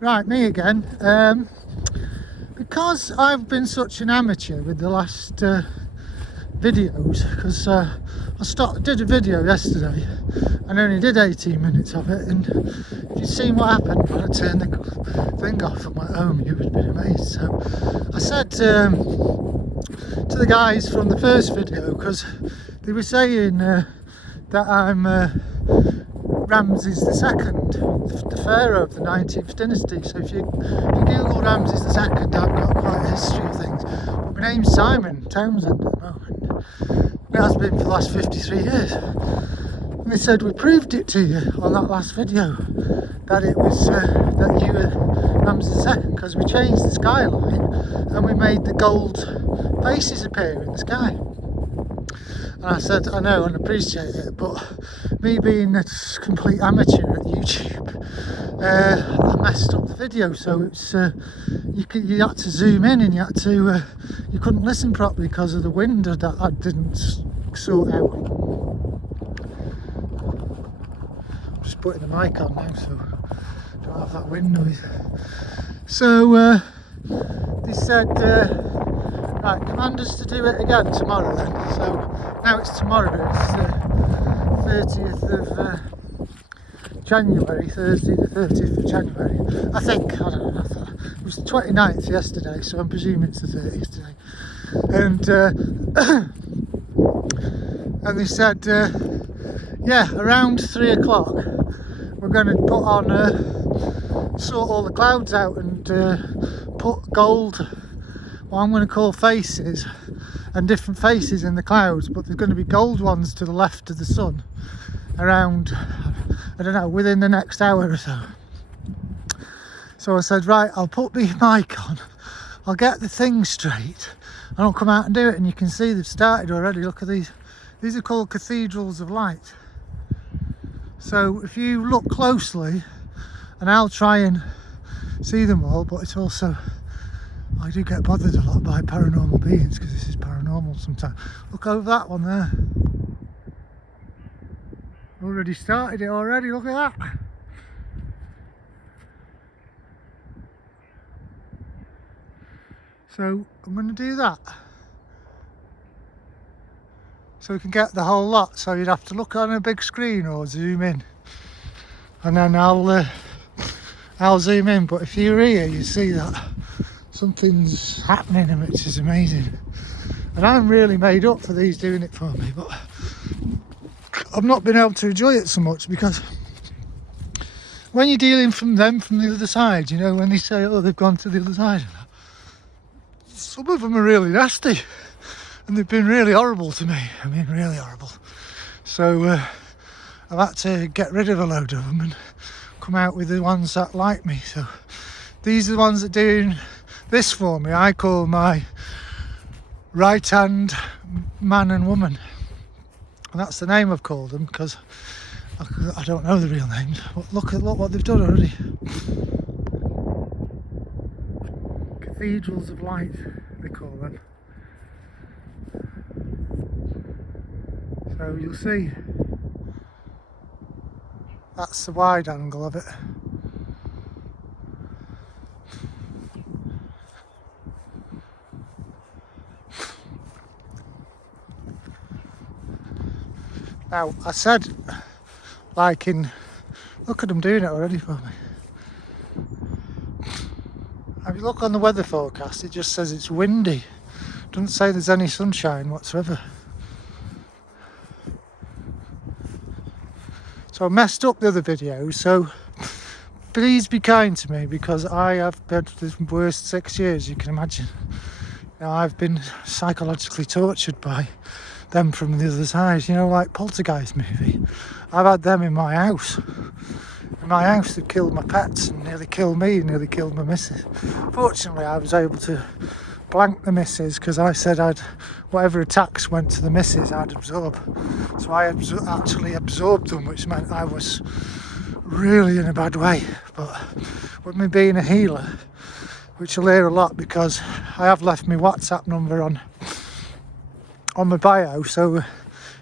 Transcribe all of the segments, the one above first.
Right, me again. Because I've been such an amateur with the last videos, because did a video yesterday and only did 18 minutes of it, and if you'd seen what happened when I turned the thing off and went home, you would have been amazed. So I said to the guys from the first video, because they were saying that I'm Ramses II, the pharaoh of the 19th dynasty. So if you Google Ramses II, I've got quite a history of things. But my name's Simon Townsend at the moment. It has been for the last 53 years. And they said, we proved it to you on that last video that it was that you were Ramses II, because we changed the skyline and we made the gold faces appear in the sky. And I said, I know and appreciate it, but me being a complete amateur at YouTube, I messed up the video. So it's you had to zoom in, and you couldn't listen properly because of the wind that I didn't sort out. I'm just putting the mic on now, so I don't have that wind noise. So they said, right, command us to do it again tomorrow then. So now it's tomorrow, it's 30th of January, Thursday the 30th of January. I think, I don't know, it was the 29th yesterday, so I'm presuming it's the 30th today. And they said, yeah, around 3 o'clock we're going to put on, sort all the clouds out and put gold, what I'm going to call faces, and different faces in the clouds, but there's going to be gold ones to the left of the sun around, I don't know, within the next hour or so. So I said, right, I'll put the mic on, I'll get the thing straight, and I'll come out and do it. And you can see they've started already. Look at these are called cathedrals of light. So if you look closely, and I'll try and see them all, but it's also, I do get bothered a lot by paranormal beings, because this is paranormal sometimes. Look over that one there. Already started it already, look at that. So I'm going to do that, so we can get the whole lot. So you'd have to look on a big screen or zoom in, and then I'll zoom in. But if you're here, you see that something's happening, which is amazing. And I'm really made up for these doing it for me, but I've not been able to enjoy it so much, because when you're dealing from the other side, you know, when they say, oh, they've gone to the other side, some of them are really nasty, and they've been really horrible to me. I mean, really horrible. So I've had to get rid of a load of them and come out with the ones that like me. So these are the ones that are doing this for me. I call my right hand man and woman, and that's the name I've called them, because I don't know the real names. But look what they've done already. Cathedrals of light, they call them. So you'll see, that's the wide angle of it. Now, I said, like in, look at them doing it already for me. If you look on the weather forecast, it just says it's windy. It doesn't say there's any sunshine whatsoever. So I messed up the other videos, so please be kind to me, because I have had the worst 6 years you can imagine. Now, I've been psychologically tortured by them from the other side, you know, like Poltergeist movie. I've had them in my house. In my house, they've killed my pets and nearly killed me, nearly killed my missus. Fortunately, I was able to blank the missus, because I said whatever attacks went to the missus, I'd absorb. So I actually absorbed them, which meant I was really in a bad way. But with me being a healer, which you'll hear a lot, because I have left my WhatsApp number on my bio, so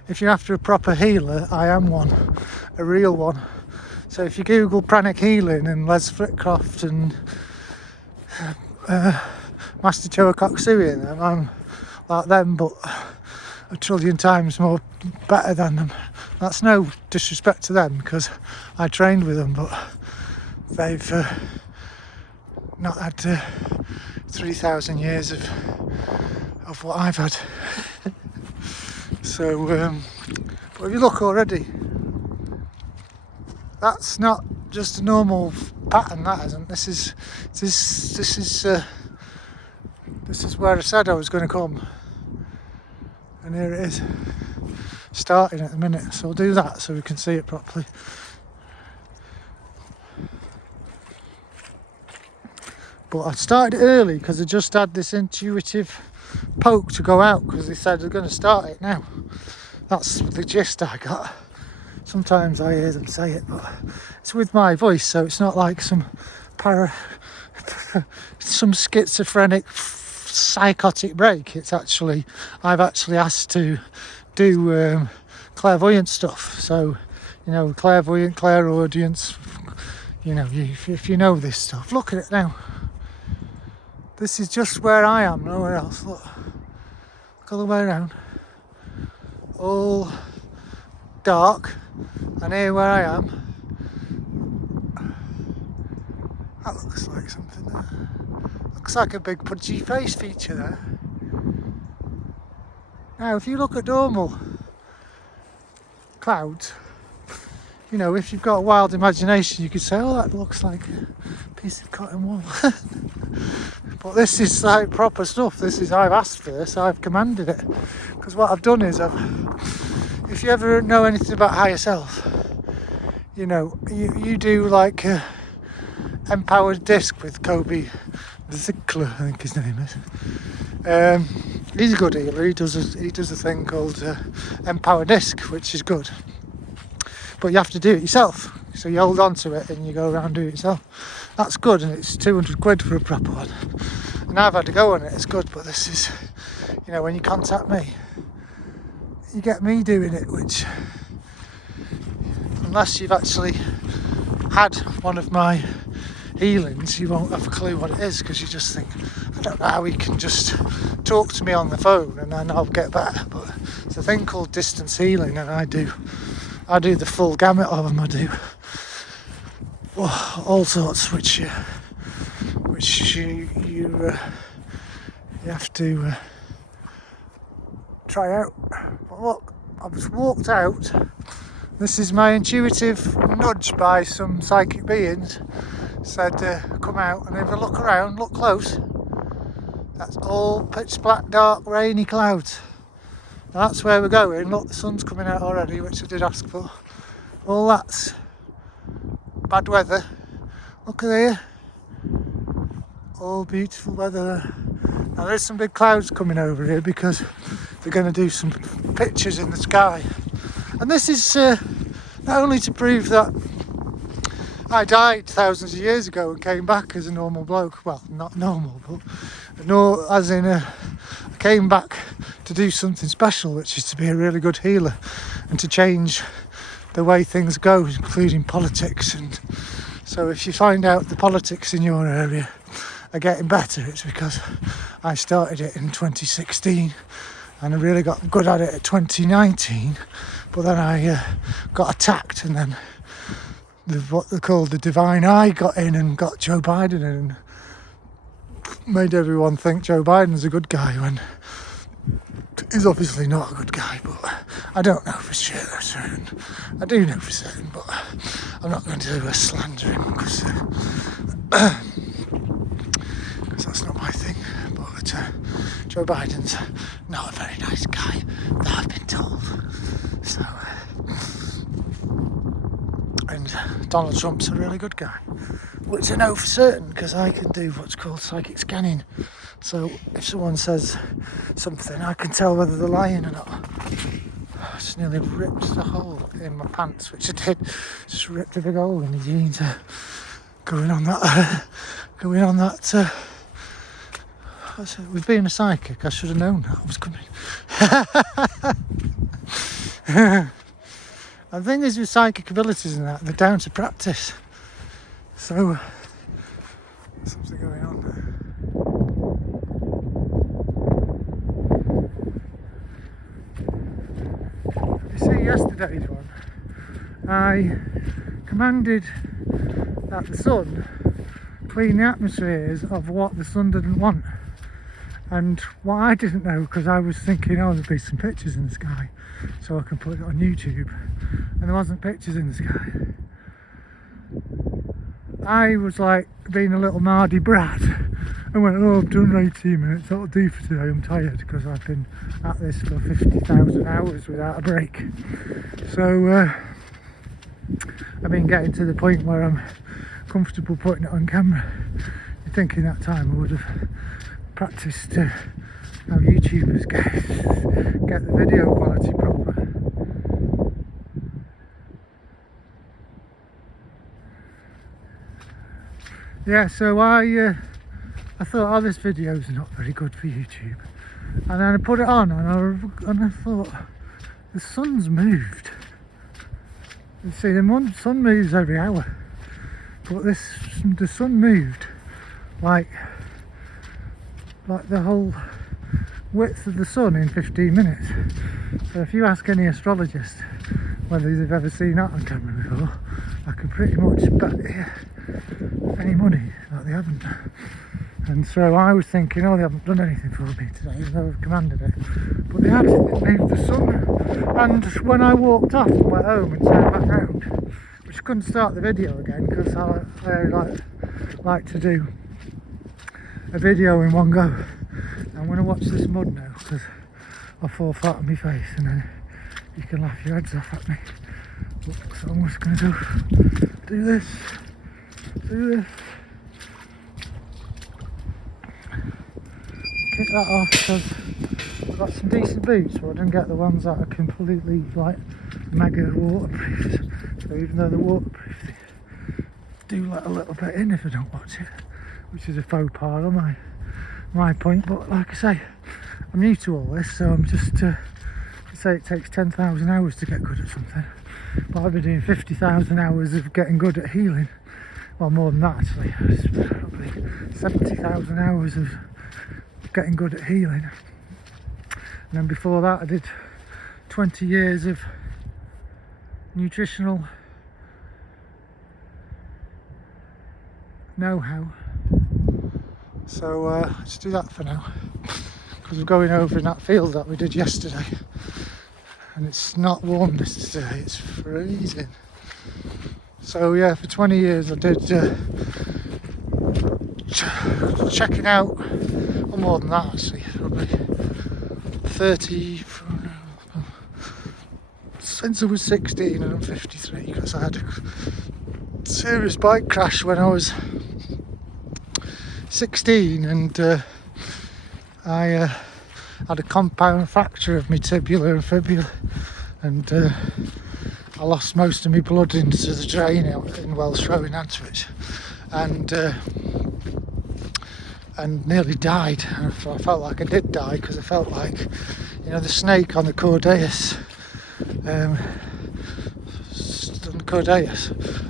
if you're after a proper healer, I am one, a real one. So if you Google pranic healing and Les Flitcroft and Master Choa Koksui in them, I'm like them, but a trillion times more better than them. That's no disrespect to them because I trained with them, but they've not had 3,000 years of what I've had. So, but if you look already, that's not just a normal pattern. That isn't. This is where I said I was going to come, and here it is, starting at the minute. So I'll do that so we can see it properly. But I started early because I just had this intuitive poke to go out because they said they're going to start it now. That's the gist I got. Sometimes I hear them say it, but it's with my voice, so it's not like some schizophrenic psychotic break. It's actually, I've actually asked to do clairvoyant stuff. So, you know, clairvoyant, clairaudience, you know, if you know this stuff, look at it now. This is just where I am, nowhere else. Look all the way around. All dark, and here where I am, that looks like something there. Looks like a big pudgy face feature there. Now if you look at normal clouds, you know, if you've got a wild imagination, you could say, oh, that looks like a piece of cotton wool. But this is like proper stuff. This is, I've asked for this, I've commanded it. Because what I've done is, if you ever know anything about higher self, you know, you do like a empowered disc with Kobe Zickler, I think his name is. He's a good healer. He does a thing called empowered disc, which is good. But you have to do it yourself. So you hold on to it and you go around and do it yourself. That's good, and it's 200 quid for a proper one. And I've had to go on it, it's good, but this is, you know, when you contact me, you get me doing it, which, unless you've actually had one of my healings, you won't have a clue what it is, because you just think, I don't know how he can just talk to me on the phone and then I'll get better. But it's a thing called distance healing, and I do the full gamut of them. I do all sorts, which you have to try out. But look, I've just walked out. This is my intuitive nudge by some psychic beings. Said come out, and if I look around, look close, that's all pitch black, dark, rainy clouds. That's where we're going. Look, the sun's coming out already, which I did ask for. All that's bad weather. Look at here. All beautiful weather. Now there's some big clouds coming over here because they're going to do some pictures in the sky. And this is not only to prove that I died thousands of years ago and came back as a normal bloke. Well, not normal, but as in I came back to do something special, which is to be a really good healer and to change the way things go, including politics. And so if you find out the politics in your area are getting better, it's because I started it in 2016 and I really got good at it at 2019, but then I got attacked, and then what they call the divine eye got in and got Joe Biden in and made everyone think Joe Biden's a good guy when he's obviously not a good guy. But I don't know for certain. I do know for certain, but I'm not going to slander him because that's not my thing. But Joe Biden's not a very nice guy, that I've been told. So, and Donald Trump's a really good guy, which I know for certain because I can do what's called psychic scanning. So if someone says something, I can tell whether they're lying or not. I just nearly ripped the hole in my pants, which I did. Just ripped a big hole in the jeans. Going on that. With being a psychic, I should have known that was coming. And the thing is with psychic abilities and that, they're down to practice. So, there's something going on there. You see yesterday's one, I commanded that the sun clean the atmospheres of what the sun didn't want. And what I didn't know, because I was thinking, oh, there'll be some pictures in the sky so I can put it on YouTube, and there wasn't pictures in the sky. I was like being a little mardy brat and went, oh, I've done 18 minutes, that'll do for today, I'm tired, because I've been at this for 50,000 hours without a break. So I've been getting to the point where I'm comfortable putting it on camera. You'd think in that time I would have practiced how YouTubers get the video quality proper. Yeah, so I thought, oh, this video's not very good for YouTube, and then I put it on, and I thought, the sun's moved. You see, the sun moves every hour, but the sun moved like the whole width of the sun in 15 minutes. So if you ask any astrologist whether they've ever seen that on camera before, I can pretty much bet any money that they haven't. And so I was thinking, oh, they haven't done anything for me today, even though I've commanded it. But they had moved the sun. And when I walked off and went home and turned back round, which I couldn't start the video again because I like to do a video in one go. I'm going to watch this mud now because I'll fall flat on my face and then you can laugh your heads off at me. So I'm just going to do this. Kick that off because I've got some decent boots, but I didn't get the ones that are completely like mega waterproof. So even though they're waterproof, they do let a little bit in if I don't watch it, which is a faux pas on my point. But like I say, I'm new to all this, so I'm just say it takes 10,000 hours to get good at something, but I've been doing 50,000 hours of getting good at healing. Well, more than that actually. It's probably 70,000 hours of getting good at healing. And then before that I did 20 years of nutritional know-how. So let's do that for now, because we're going over in that field that we did yesterday, and it's not warm this day, it's freezing. So yeah, for 20 years I did checking out, or more than that actually, probably 30, since I was 16 and I'm 53, because I had a serious bike crash when I was 16 and I had a compound fracture of my tibula and fibula, and I lost most of my blood into the drain in Welsh Row in Antwich, and nearly died. I felt like I did die because I felt like, you know, the snake on the Cordaeus,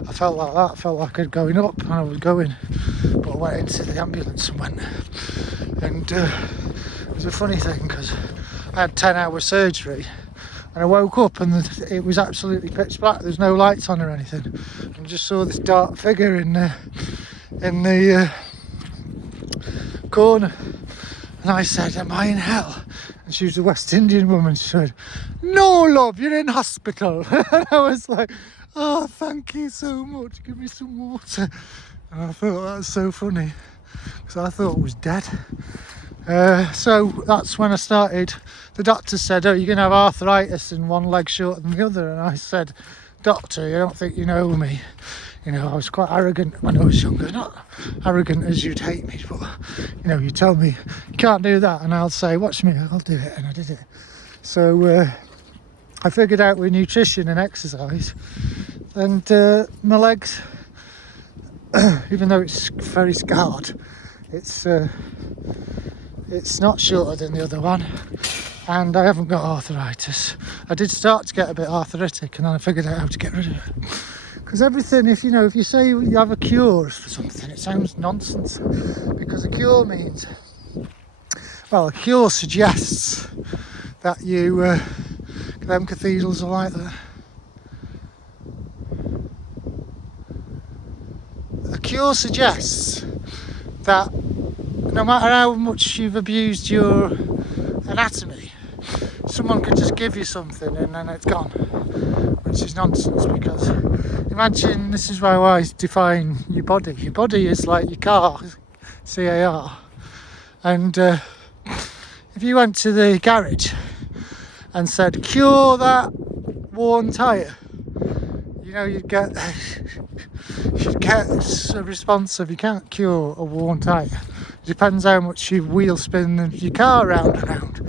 I felt like that. I felt like I'd going up and I was going, but I went into the ambulance and went, and it was a funny thing because I had 10-hour surgery and I woke up and it was absolutely pitch black. There's no lights on or anything, and I just saw this dark figure in the corner, and I said, am I in hell? And she was a West Indian woman. She said, no love, you're in hospital. And I was like, oh, thank you so much, give me some water. And I thought that was so funny because I thought I was dead. So that's when I started. The doctor said, oh, you're going to have arthritis and one leg shorter than the other. And I said, doctor, you don't think you know me? You know, I was quite arrogant when I was younger. Not arrogant as you'd hate me, but, you know, you tell me you can't do that and I'll say, watch me, I'll do it. And I did it. So I figured out with nutrition and exercise, and my legs, even though it's very scarred, it's not shorter than the other one. and I haven't got arthritis. I did start to get a bit arthritic, and then I figured out how to get rid of it. Because everything, if you say you have a cure for something, it sounds nonsense. Because a cure means, well, a cure suggests that them cathedrals are like that. A cure suggests that no matter how much you've abused your anatomy, someone could just give you something and then it's gone, which is nonsense. Because imagine, this is how I define your body. Your body is like your car, C-A-R, and if you went to the garage and said, cure that worn tyre, you'd get a response of, you can't cure a worn tyre. It depends how much you wheel spin your car round and round.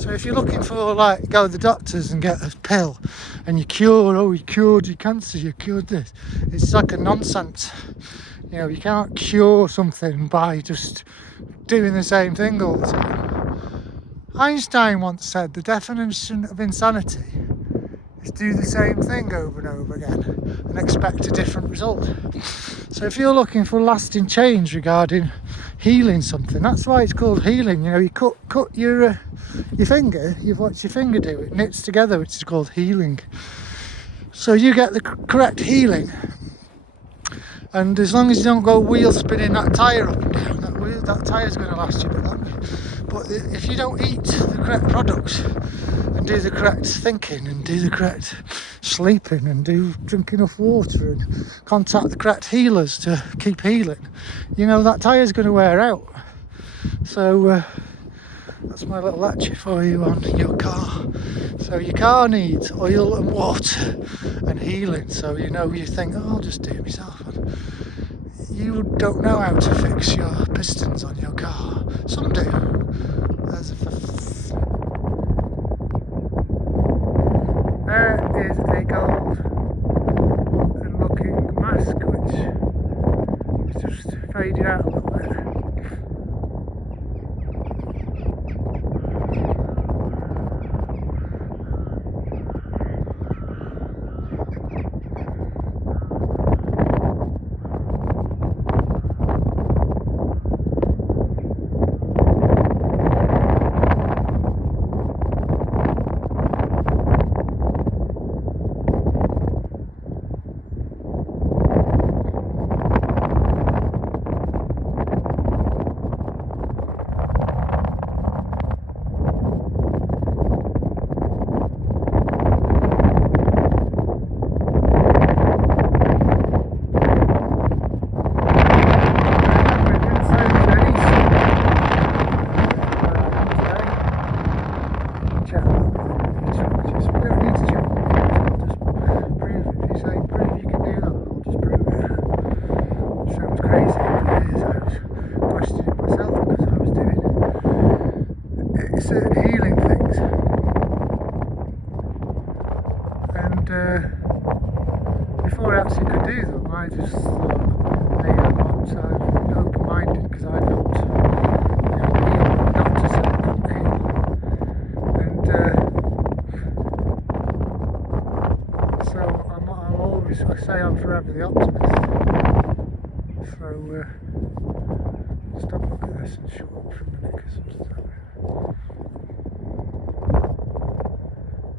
So if you're looking for, go to the doctors and get a pill and you cured your cancer, you cured this, it's like a nonsense. You can't cure something by just doing the same thing all the time. Einstein once said the definition of insanity is do the same thing over and over again and expect a different result. So if you're looking for lasting change regarding healing something, that's why it's called healing. You cut your finger, you've watched your finger do it, knits together, which is called healing. So you get the correct healing, and as long as you don't go wheel spinning that tyre up and down, that tyre's going to last you a bit longer. But if you don't eat the correct products and do the correct thinking and do the correct sleeping and drink enough water and contact the correct healers to keep healing, that tyre's going to wear out. So that's my little lecture for you on your car. So your car needs oil and water and healing. So you think, I'll just do it myself. And you don't know how to fix your pistons on your car. Some do. There is a golden looking mask which is just fading out a little bit. Certain healing things, and before I actually could do them, I just thought, hey, I'm open-minded, because I felt heal what the doctor said I couldn't heal, and so I'm always, I say I'm forever the optimist. So stop looking at this and shut up for a minute, because something's happening.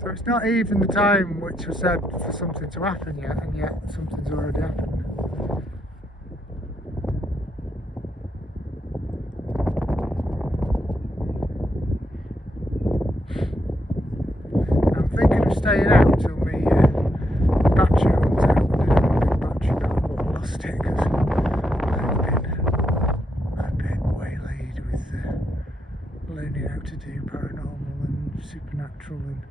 So it's not even the time which was said for something to happen yet, and yet something's already happened. I'm thinking of staying out till my battery runs out. I didn't have a big battery back, but I lost it because I've been waylaid with learning how to do paranormal and supernatural and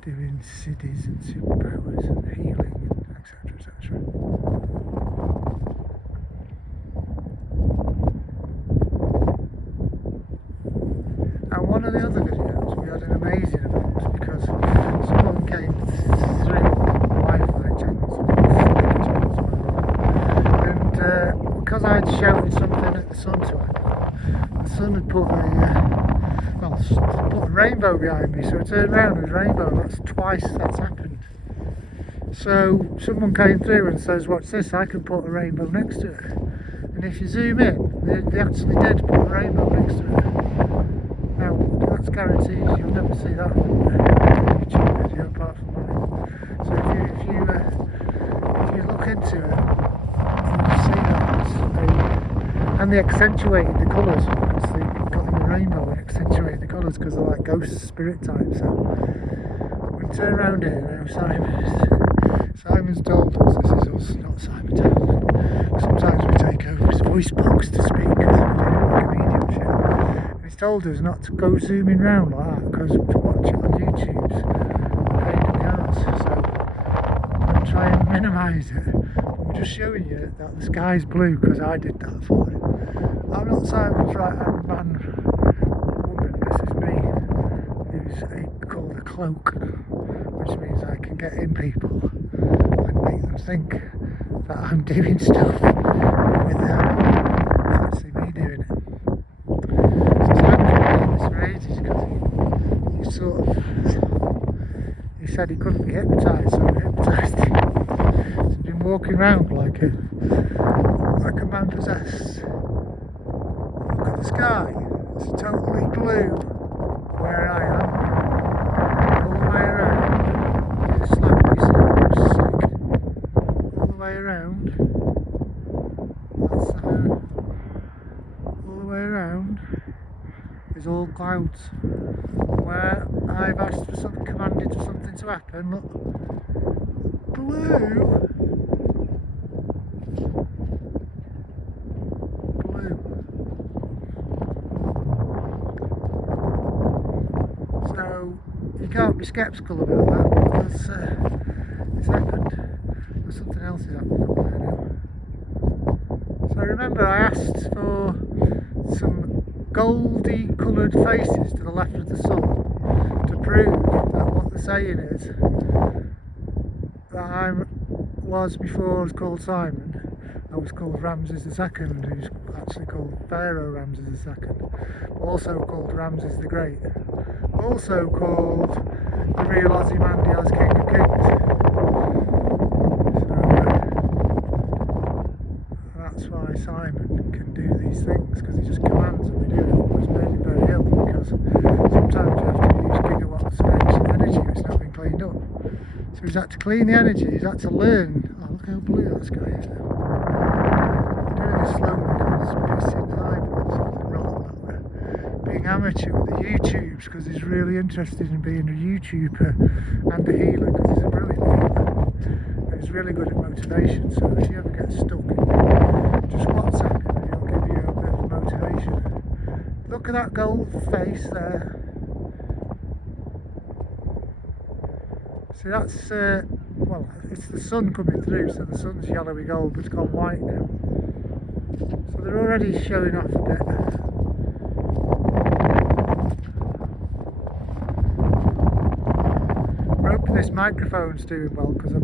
doing cities and superpowers and healing and etc. And one of the other videos, we had an amazing event because someone came through the Wi-Fi channels and because I had shouted something at the sun to him, the sun had put well, put a rainbow behind me, so I turned around and there's a rainbow. That's twice that's happened. So someone came through and says, "What's this? I can put a rainbow next to it." And if you zoom in, they actually did put a rainbow next to it. Now, that's guaranteed you'll never see that on a YouTube video apart from mine. So if you look into it, you'll see that and they accentuated the colours. So they got in the rainbow and accentuated the colours because they're like ghost spirit types. So we turn around here now. Simon's told us, this is us, not Simon Townsend. Sometimes we take over his voice box to speak because we're doing like a mediumship. And he's told us not to go zooming round like that because to watch it on YouTube's a pain in the arse. So I'm going to try and minimise it. But we're just showing you that the sky's blue because I did that for him. I'm not Simon's right hand man woman, this is me, who's called a cloak, which means I can get in people and make them think that I'm doing stuff with them. It's actually me doing it. So Simon's been doing this for ages because he said he couldn't be hypnotised, so I hypnotised him. So he's been walking around like a man possessed. Look at the sky, it's totally blue where I am. All the way around. It's like sick. All the way around. That's all the way around is all clouds. Where I've asked for something, commanded for something to happen, look. Blue. So you can't be sceptical about that because it's happened. Or something else is happening up there now. So remember I asked for some goldy coloured faces to the left of the sun to prove that what they're saying is that I was before I was called Simon. I was called Ramses II, who's actually called Pharaoh Ramses II, also called Ramses the Great, also called the real Ozymandias King of Kings. So that's why Simon can do these things, because he just commands and we do it. It's made him very ill because sometimes you have to use gigawatts of energy which not been cleaned up. So he's had to clean the energy, he's had to learn. Oh, look how blue that sky is now. Slowly because pissing eyeballs something wrong that way. Being amateur with the YouTubes because he's really interested in being a YouTuber and a healer because he's a brilliant healer and he's really good at motivation. So if you ever get stuck, just WhatsApp him and he'll give you a bit of motivation. Look at that gold face there. See, that's well, it's the sun coming through, so the sun's yellowy gold but it's gone white now. So they're already showing off a bit. We're hoping this microphone's doing well because I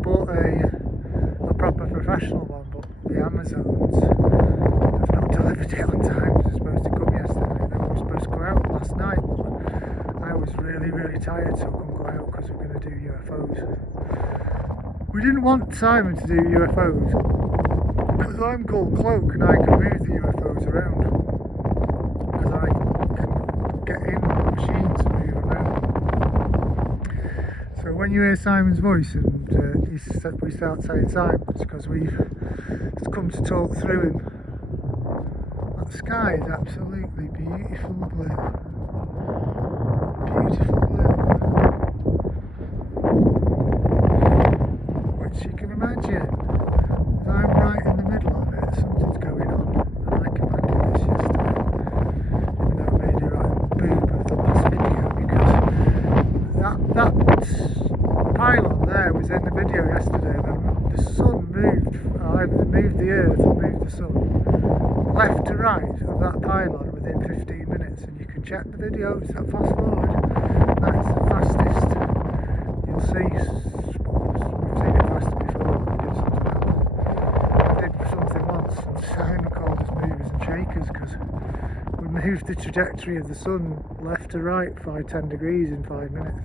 bought a proper professional one, but the Amazons have not delivered it on time. It was supposed to come yesterday and then we were supposed to go out last night, but I was really tired, so I couldn't go out because we were going to do UFOs. We didn't want Simon to do UFOs because I'm called Cloak and I can move the UFOs around because I can get in machines and move around. So when you hear Simon's voice and we start saying Simon, it's because we've come to talk through him. That sky is absolutely beautiful blue. Beautiful blue. Which you can imagine. I'm right in the middle of it, something's going on, and I commanded this yesterday, even though I made a right boob of the last video, because that pylon there was in the video yesterday, and the sun moved, either moved the earth or moved the sun, left to right of that pylon within 15 minutes, and you can check the video, it's that fast forward, that's the fastest, you'll see, we've seen it faster before, we did something else. Something once and Simon called us movers and shakers because we moved the trajectory of the sun left to right 5-10 degrees in 5 minutes.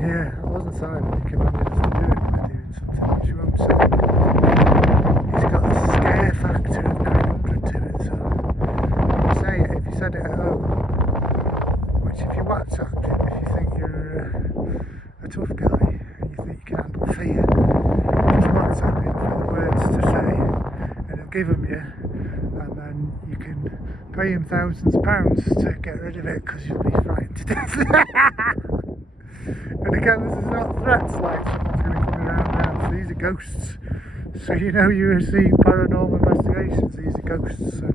Yeah, it wasn't Simon who commanded us to do it by doing something which you won't say. He's got a scare factor of 900 to it, so say it if you said it at home. Which if you WhatsApped him, if you think you're a tough guy and you think you can handle fear, just WhatsApp him for the words to say and he'll give them you, and then you can pay him thousands of pounds to get rid of it because you'll be frightened to death. And again, this is not threats like someone's going to come around now. So these are ghosts. So you know you see paranormal investigations, these are ghosts. So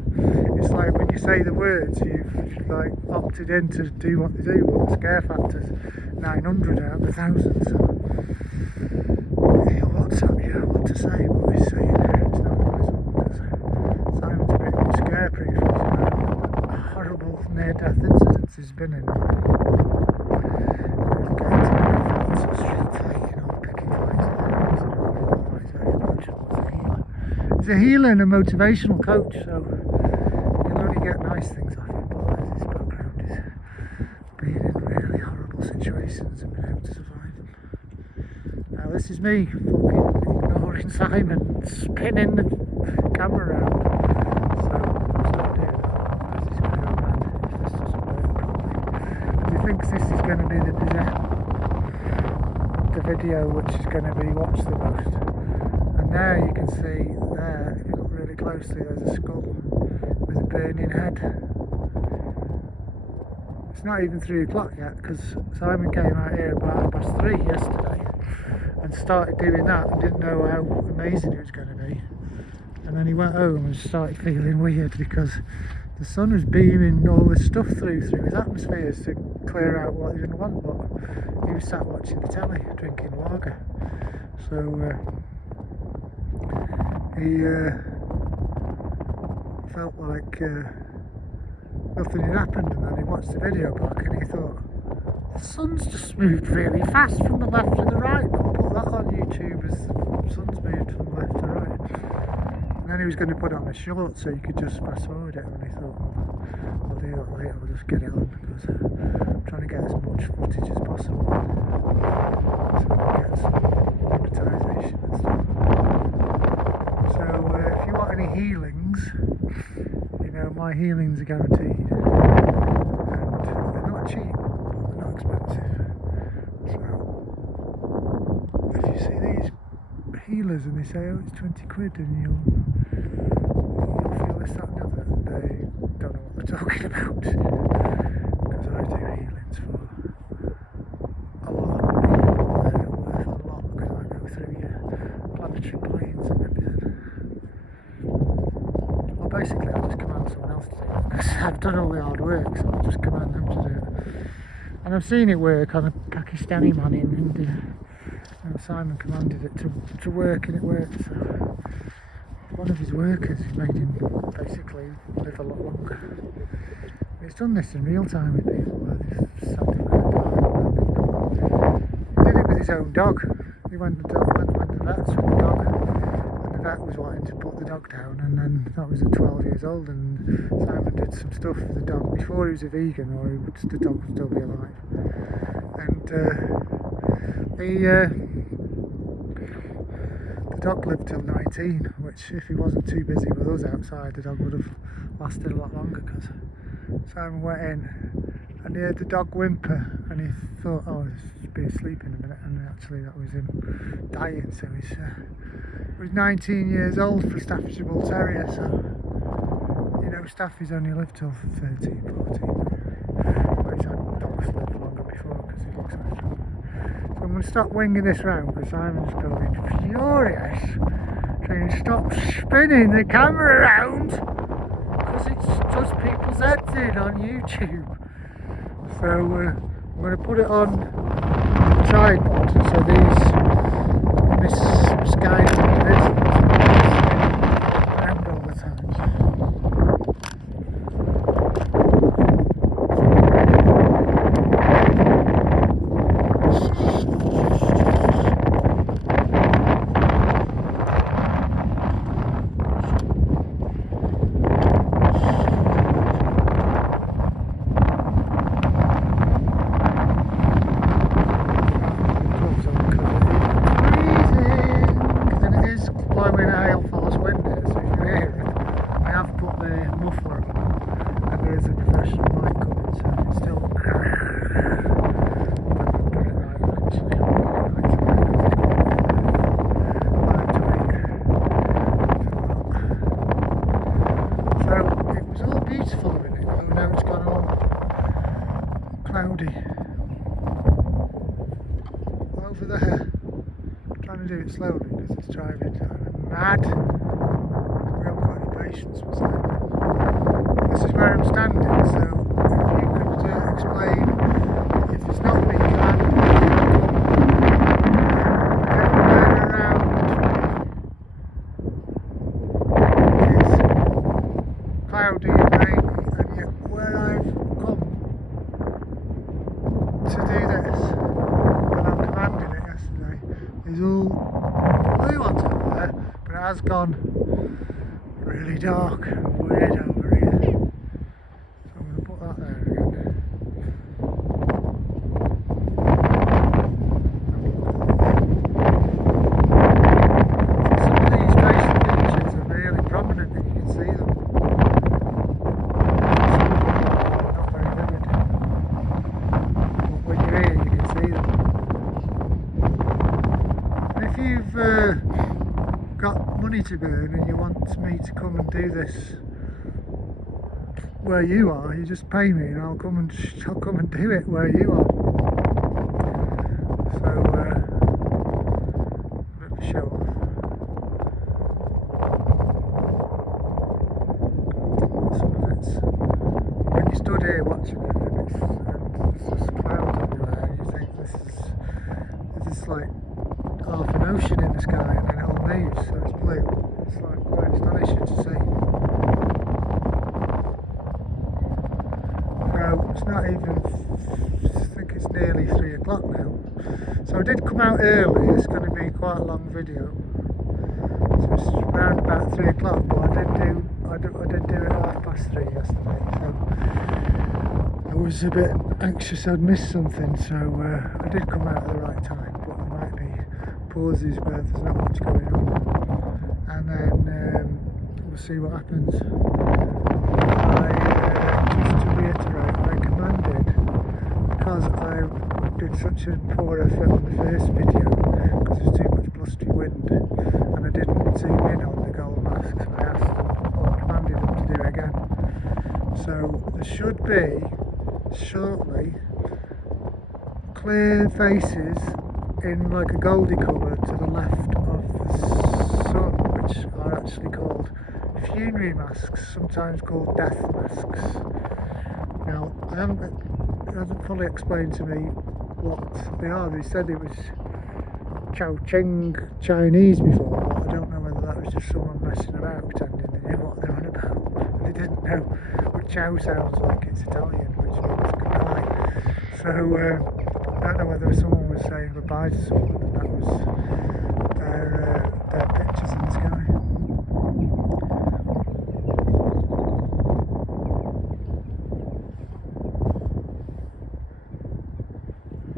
it's like when you say the words, you've like opted in to do what they do, but the scare factor's 900 out of 1,000. So he'll WhatsApp you what to say, what he's saying. It's not advisable because Simon's pretty much scare proof. Horrible near-death incidents he's been in. He's a healer and a motivational coach, so you'll only get nice things off him, but his background is being in really horrible situations and being able to survive them. Now this is me fucking ignoring Simon, spinning the camera around, so I'll stop doing that, because he's going to go mad if this doesn't work properly. And he thinks this is going to be the video which is going to be watched the most. And now you can see there, if you look really closely, there's a skull with a burning head. It's not even 3 o'clock yet, because Simon came out here about 3:30 yesterday and started doing that and didn't know how amazing it was going to be. And then he went home and started feeling weird because the sun was beaming all this stuff through his atmospheres to clear out what he didn't want, but he was sat watching the telly, drinking lager. So he felt like nothing had happened, and then he watched the video back and he thought, the sun's just moved really fast from the left to the right. I'll put that on YouTube as the sun's moved from the left to right. And then he was going to put it on a short so you could just fast forward it, and he thought, well, I'll do that later, I'll just get it on because I'm trying to get as much footage as possible so I can get some monetization and stuff. So if you want any healings, you know, my healings are guaranteed, and they're not cheap, but they're not expensive. So if you see these healers and they say, oh, it's 20 quid and you'll feel this, that and the other, they don't know what they're talking about, because I do healings for a lot of money. They're worth a lot because I go through your planetary planes and everything. Well, basically I just command someone else to do it because I've done all the hard work, so I'll just command them to do it. And I've seen it work on a Pakistani man in India. Simon commanded it to work, and it worked. So one of his workers made him basically live a lot longer. And he's done this in real time with people where they've sat him in a car. He did it with his own dog. He went to the vets with the dog, and the vet was wanting to put the dog down, and then that was at 12 years old, and Simon did some stuff for the dog before he was a vegan, or the dog would still be alive. And the dog lived till 19, which if he wasn't too busy with us outside, the dog would have lasted a lot longer, because Simon went in and he heard the dog whimper and he thought, oh, he'll be asleep in a minute, and actually that was him dying. So he was 19 years old for a Staffordshire Bull Terrier, so you know, Staffy's only lived till 13, 14, but he's had dogs live longer before because he looks after them. So I'm going to stop winging this round because Simon's going furious, saying stop spinning the camera around because it does people's heads in on YouTube. So I'm going to put it on the tripod so these misguided individuals around all the time. cloudy. Over there. I'm trying to do it slowly because it's driving mad. We haven't got any patience for that. This is where I'm standing, so if you could explain if it's not me landing, everywhere around me is cloudy and rainy, and yet where I've come to do this, and I'm commanding it yesterday, is all blue on top there, but it has gone really dark and weird over here. So I'm going to put that there again. Some of these facial features are really prominent and you can see them. Not very vivid. But when you're here you can see them. And if you've got money to burn and you want me to come and do this where you are, you just pay me and I'll come and do it where you are. So a bit of a show off. Some of it's when you stood here watching it and there's just clouds everywhere and you think this is like half an ocean in the sky and then it all moves, so it's blue. It's like quite astonishing to see. So it's not even, I think it's nearly 3 o'clock now. So I did come out early, it's going to be quite a long video. So it's around about 3 o'clock, but I did do it at 3:30 yesterday. So I was a bit anxious I'd missed something, so I did come out at the right time, but there might be pauses where there's not much going on. And then we'll see what happens. Just to reiterate, I commanded, because I did such a poor effort on the first video because there's too much blustery wind and I didn't zoom in on the gold masks, I asked them, or commanded them to do it again. So there should be shortly clear faces in like a goldie colour to the left of the sun, which are actually called funerary masks, sometimes called death masks. Now, it hasn't fully explained to me what they are. They said it was Chow Ching Chinese before, but I don't know whether that was just someone messing about pretending they knew what they were on about. They didn't know, but Chow sounds like it's Italian, which means goodbye. So, I don't know whether someone was saying goodbye to someone and that was their pictures in the sky.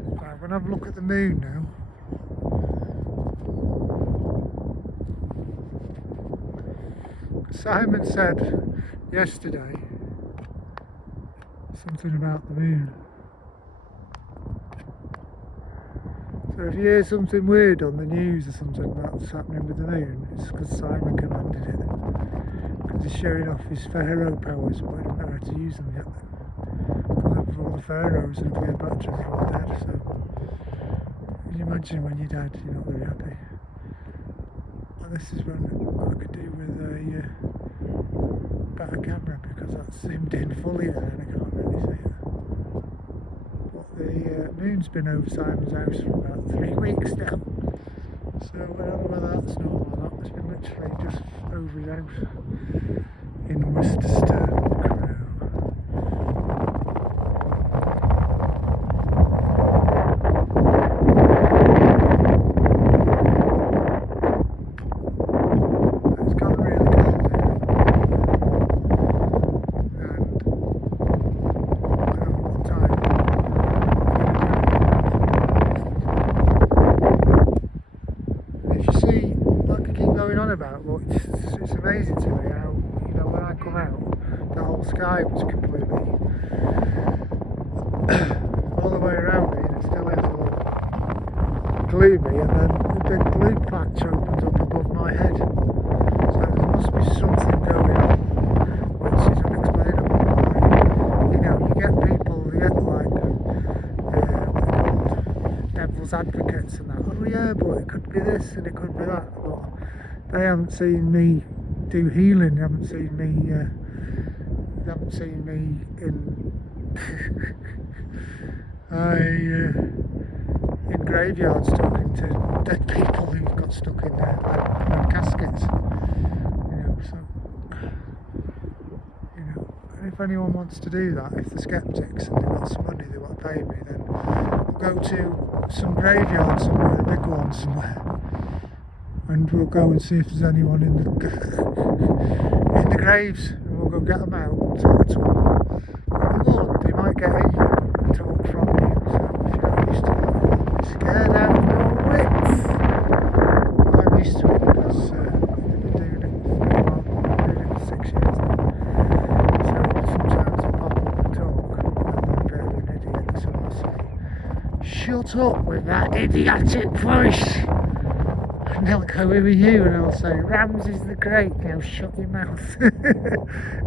Right, I'm going to have a look at the moon now. Simon said yesterday something about the moon. So if you hear something weird on the news or something that's happening with the moon, it's because Simon commanded it. Because he's showing off his pharaoh powers, but I don't know how to use them yet. Because of all the pharaohs and Cleopatra are all dead, so can you imagine when you're dead, you're not very happy. And this is when I could do with a better camera because that's zoomed in fully there and I can't really see it. The moon's been over Simon's house for about 3 weeks now, so I don't know whether that's normal or not. It's been literally just over his house in Worcester Crew. It's got really cold here. About, but it's amazing to me how, you know, when I come out the whole sky was completely all the way around me and it still is all gloomy and then a big blue patch opens up above my head, so there must be something going on which is unexplainable. You know, you get people, you get like could be this and it could be that, but they haven't seen me do healing. They haven't seen me in in graveyards talking to dead people who got stuck in their caskets. So and if anyone wants to do that, if they're skeptics and they've got some money they want to pay me, then we'll go to some graveyard somewhere, a big one somewhere, and we'll go and see if there's anyone in the graves, and we'll go get them out and talk to them. They might get in you and talk from you, so if you're not used to it, you'll be scared out of your wits. I'm used to it because I've been doing it for 6 years now. So sometimes I pop up and talk, and I'm a bit of an idiot, so I'll say, "Shut up with that idiotic voice!" And they'll go, "Who are you?" And I'll say, "Ramses the Great." Now shut your mouth. And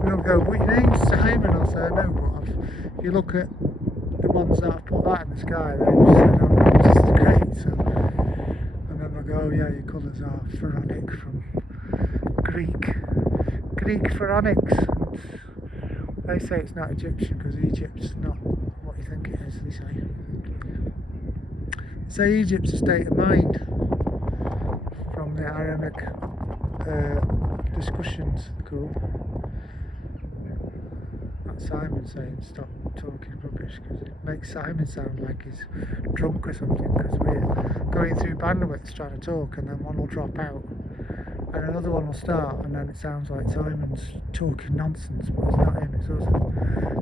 they'll go, "What your name's Simon?" I'll say, "No, but if you look at the ones that I've put that in the sky, they've said I'm Ramses the Great." So, and then they'll go, "Oh yeah, your colours are pharaonic from Greek pharaonics." And they say it's not Egyptian because Egypt's not what you think it is. They say Egypt's a state of mind. From the Aramaic discussions, cool. That's Simon saying stop talking rubbish, because it makes Simon sound like he's drunk or something, because we're going through bandwidths trying to talk, and then one will drop out and another one will start, and then it sounds like Simon's talking nonsense, but it's not him, it's us. So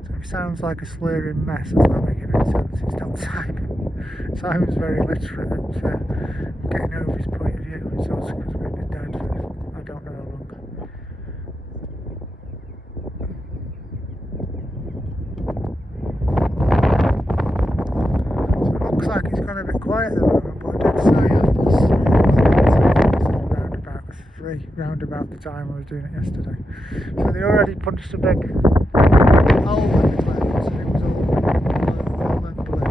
if it sounds like a slurring mess, that's not making any sense, it's not Simon. Simon's very literate and getting over his point of view. It's us, because we've been dead for I don't know how long. So it looks like it's gone a bit quiet at the moment, but I did say round about the time I was doing it yesterday. So they already punched a big hole in the clouds, and it was all went blue.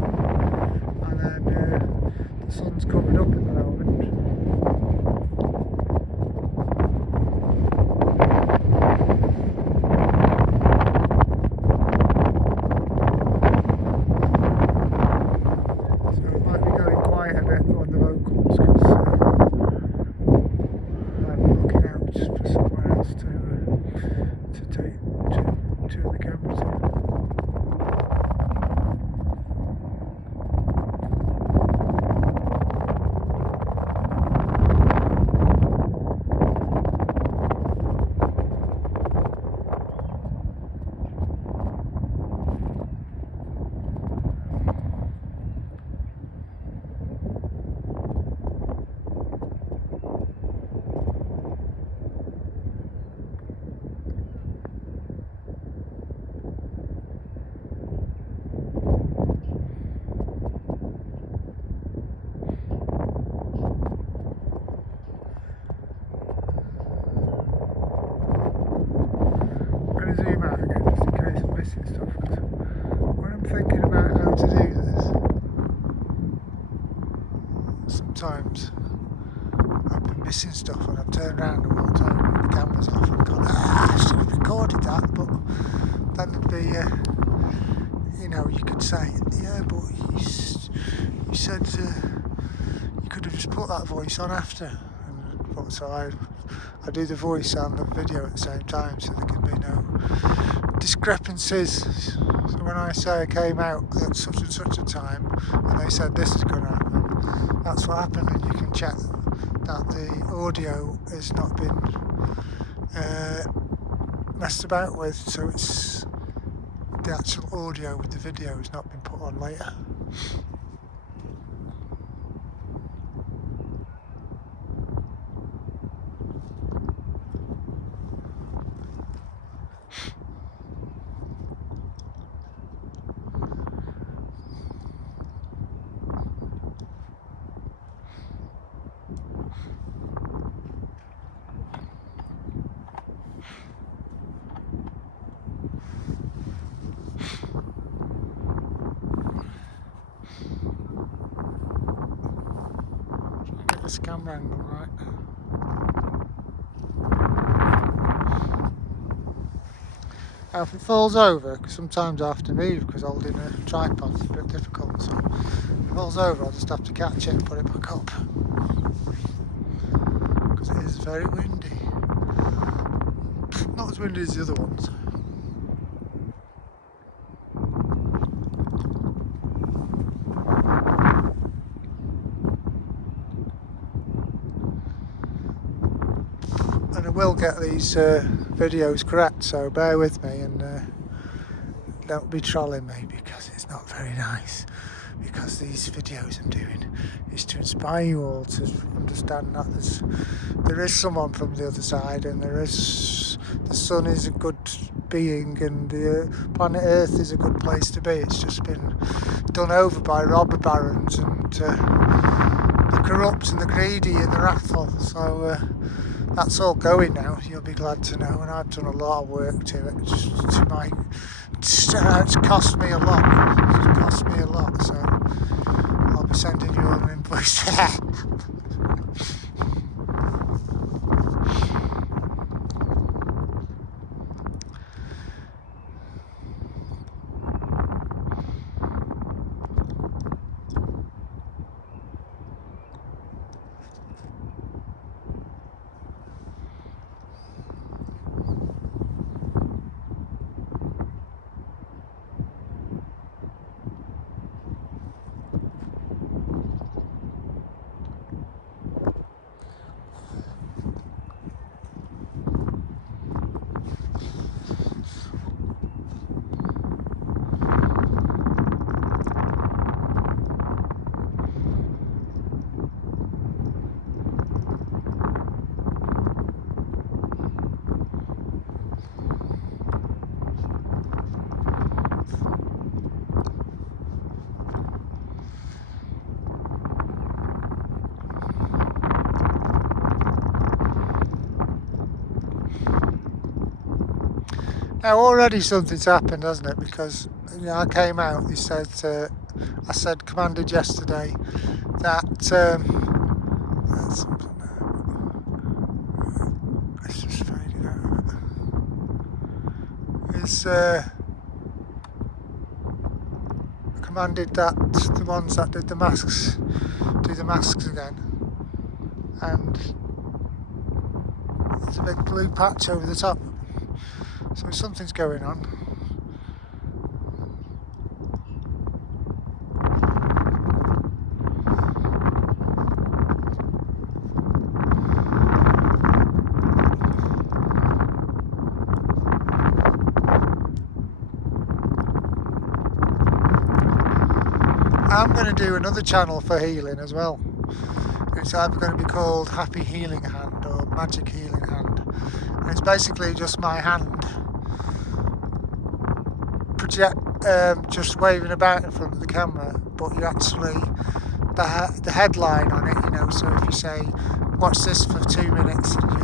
And then the sun's covered up at the moment. So it might be going quiet a bit on the vocals, because I'm looking out for somewhere else to turn the camera to. Zoom out again just in case I'm missing stuff, because when I'm thinking about how to do this, sometimes I've been missing stuff and I've turned around and walked home and the camera's off and gone, I should have recorded that, but then there'd be you could say, yeah, but you said you could have just put that voice on after, and so I do the voice and the video at the same time, so there could be no discrepancies. So when I say I came out at such and such a time and they said this is going to happen, that's what happened, and you can check that the audio has not been messed about with, so it's the actual audio with the video has not been put on later. this camera angle right. Now if it falls over, because sometimes I have to move because holding a tripod is a bit difficult, so if it falls over I'll just have to catch it and put it back up. Because it is very windy. Not as windy as the other ones. And I will get these videos correct, so bear with me and don't be trolling me because it's not very nice. Because these videos I'm doing is to inspire you all to understand that there is someone from the other side, and the sun is a good being, and the planet Earth is a good place to be. It's just been done over by robber barons and the corrupt and the greedy and the wrathful. So that's all going now, you'll be glad to know, and I've done a lot of work to it. It's cost me a lot. It's cost me a lot, so I'll be sending you all an invoice. Now already something's happened, hasn't it? Because I came out. He said, I said, commanded yesterday that it's just fading out. It's commanded that the ones that did the masks do the masks again, and there's a big blue patch over the top. So something's going on. I'm going to do another channel for healing as well. It's either going to be called Happy Healing Hand or Magic Healing Hand. And it's basically just my hand just waving about in front of the camera, but you actually the headline on it, so if you say watch this for 2 minutes and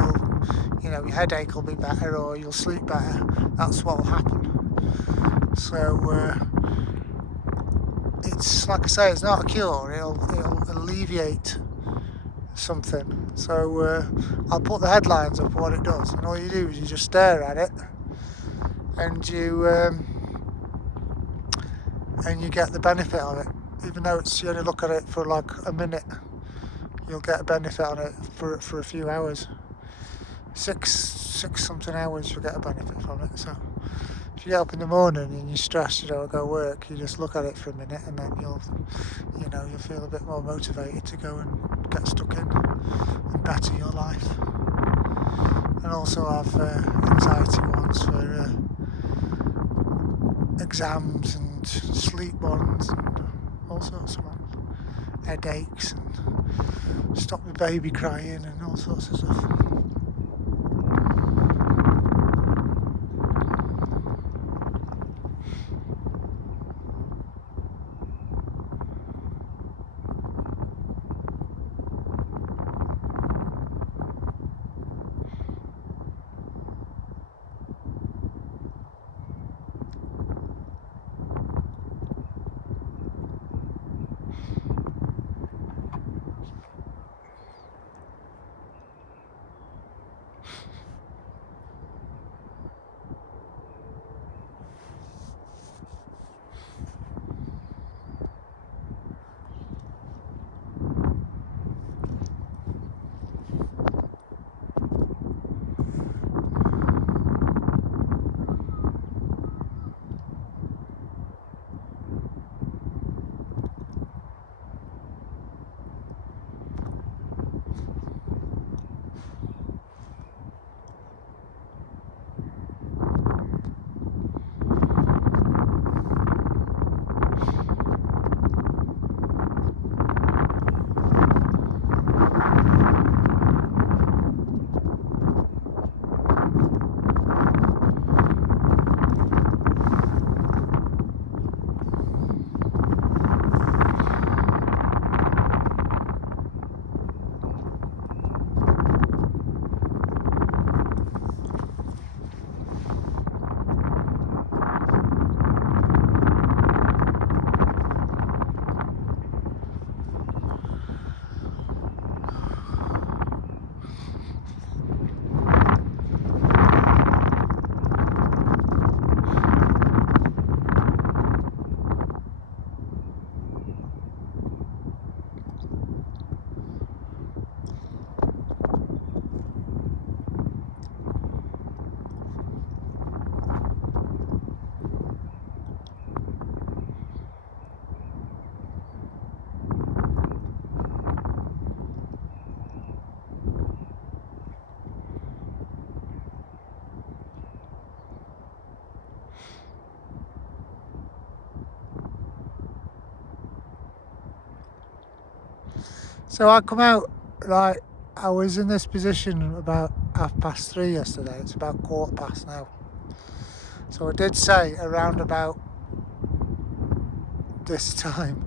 your headache will be better or you'll sleep better, that's what will happen. So it's like I say, it's not a cure, it'll alleviate something. So I'll put the headlines up what it does, and all you do is you just stare at it and you get the benefit of it. Even though you only look at it for like a minute, you'll get a benefit on it for a few hours. Six something hours you'll get a benefit from it. So if you get up in the morning and you're stressed, you don't go work, you just look at it for a minute, and then you'll feel a bit more motivated to go and get stuck in and better your life. And also have anxiety ones for exams and sleep ones and all sorts of ones, headaches, and stop the baby crying and all sorts of stuff. So I come out, like, I was in this position about 3:30 yesterday. It's about 4:15 now. So I did say around about this time.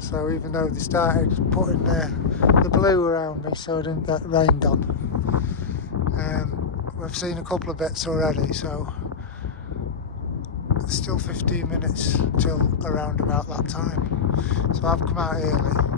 So even though they started putting the blue around me so I didn't get rained on, we've seen a couple of bits already, so there's still 15 minutes till around about that time. So I've come out early.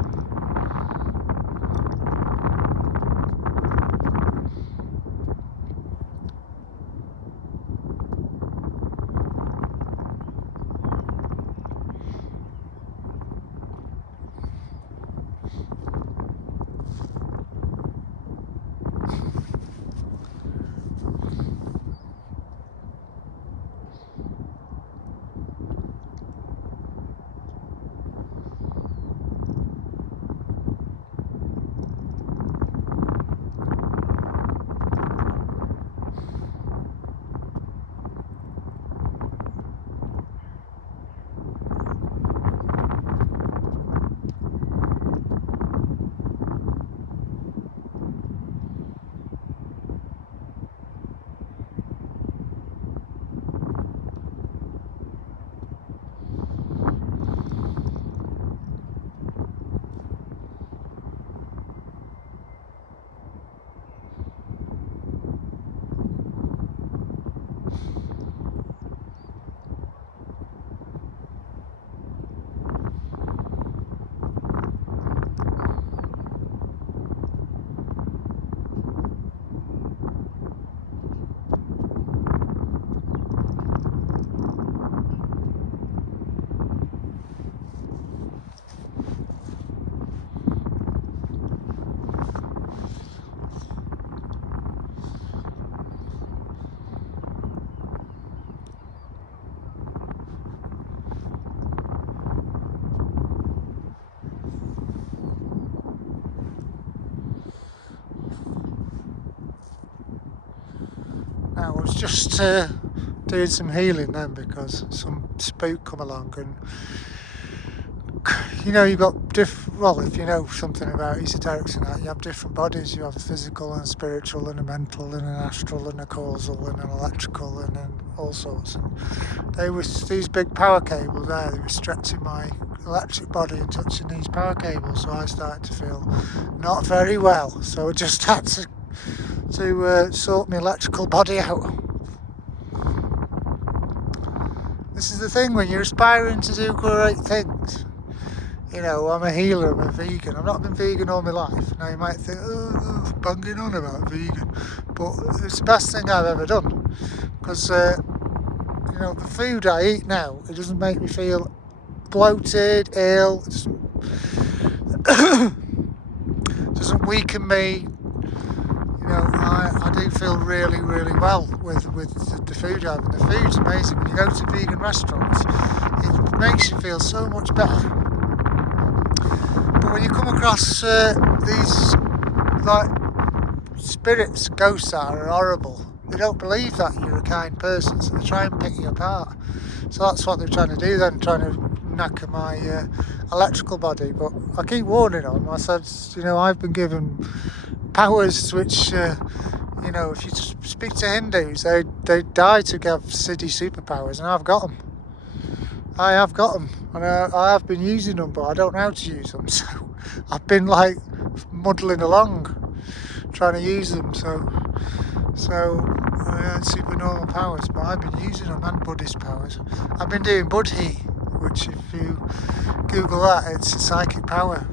Now I was just doing some healing then because some spook come along, and you know, you've got well, if you know something about esoterics and that, you have different bodies. You have a physical and a spiritual and a mental and an astral and a causal and an electrical and all sorts. And these big power cables there, they were stretching my electric body and touching these power cables, so I started to feel not very well. So I just had to sort my electrical body out. This is the thing when you're aspiring to do great things. You know, I'm a healer, I'm a vegan. I've not been vegan all my life. Now you might think, oh, banging on about vegan. But it's the best thing I've ever done. Because, you know, the food I eat now, it doesn't make me feel bloated, ill. It doesn't weaken me. You know, I do feel really, really well with the food I have. And the food's amazing. When you go to vegan restaurants, it makes you feel so much better. But when you come across these, like, spirits, ghosts that are horrible, they don't believe that you're a kind person, so they try and pick you apart. So that's what they're trying to do then, trying to knacker my electrical body. But I keep warning them. I said, you know, I've been given powers which, you know, if you speak to Hindus, they die to have city superpowers, and I've got them. I have got them, and I have been using them, but I don't know how to use them. So I've been like muddling along, trying to use them. So I had supernormal powers, but I've been using them, and Buddhist powers. I've been doing Buddhi, which if you Google that, it's a psychic power.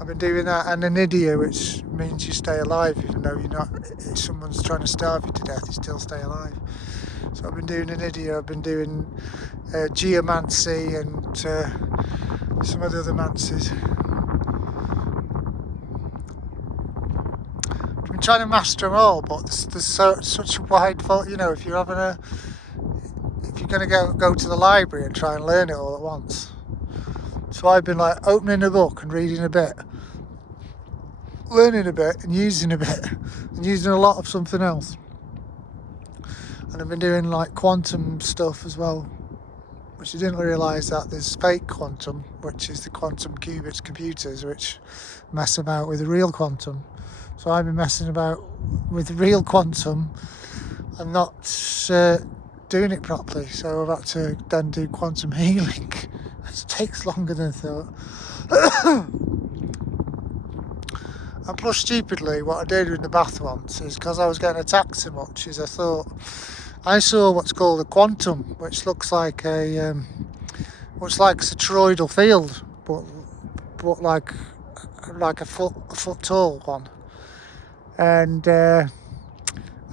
I've been doing that, and Anidia, which means you stay alive, even though you're not. If someone's trying to starve you to death, you still stay alive. So I've been doing Anidia, I've been doing geomancy and some of the other mancies. I've been trying to master them all, but there's such a wide fault. You know, if you're going to go to the library and try and learn it all at once. So I've been like opening a book and reading a bit, learning a bit and using a bit, and using a lot of something else. And I've been doing like quantum stuff as well, But you didn't realise that there's fake quantum, which is the quantum qubits computers, which mess about with the real quantum. So I've been messing about with the real quantum and not doing it properly. So I've had to then do quantum healing. It takes longer than I thought. And plus, stupidly, what I did in the bath once is because I was getting attacked so much, is I saw what's called a quantum, which looks like a toroidal field, but like a foot tall one. And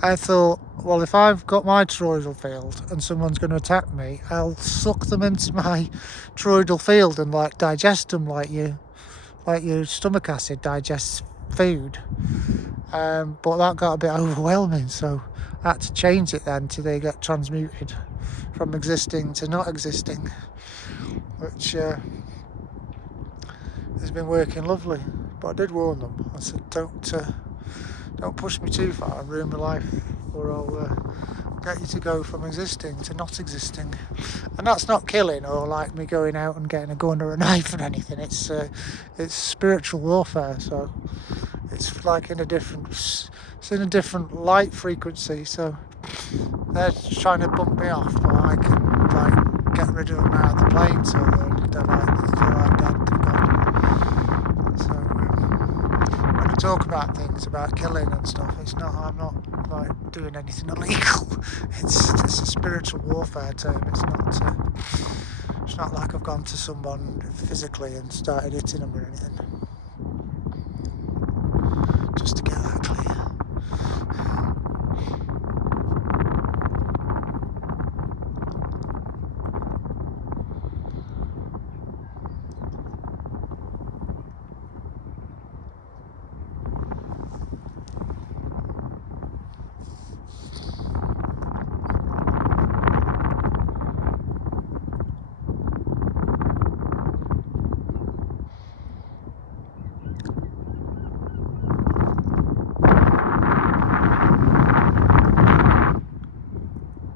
I thought, well, if I've got my toroidal field and someone's going to attack me, I'll suck them into my toroidal field and like digest them like your stomach acid digests food. But that got a bit overwhelming, so I had to change it then till they get transmuted from existing to not existing, which has been working lovely. But I did warn them. I said, don't push me too far and ruin my life, or I'll get you to go from existing to not existing. And that's not killing or like me going out and getting a gun or a knife or anything. It's spiritual warfare. So it's like in a different light frequency. So they're trying to bump me off, but I can like get rid of them out of the plane, so they're like dead, they've gone. So when I talk about things about killing and stuff, I'm not like doing anything illegal. It's a spiritual warfare term. It's not like I've gone to someone physically and started hitting them or anything. Just to get that clear.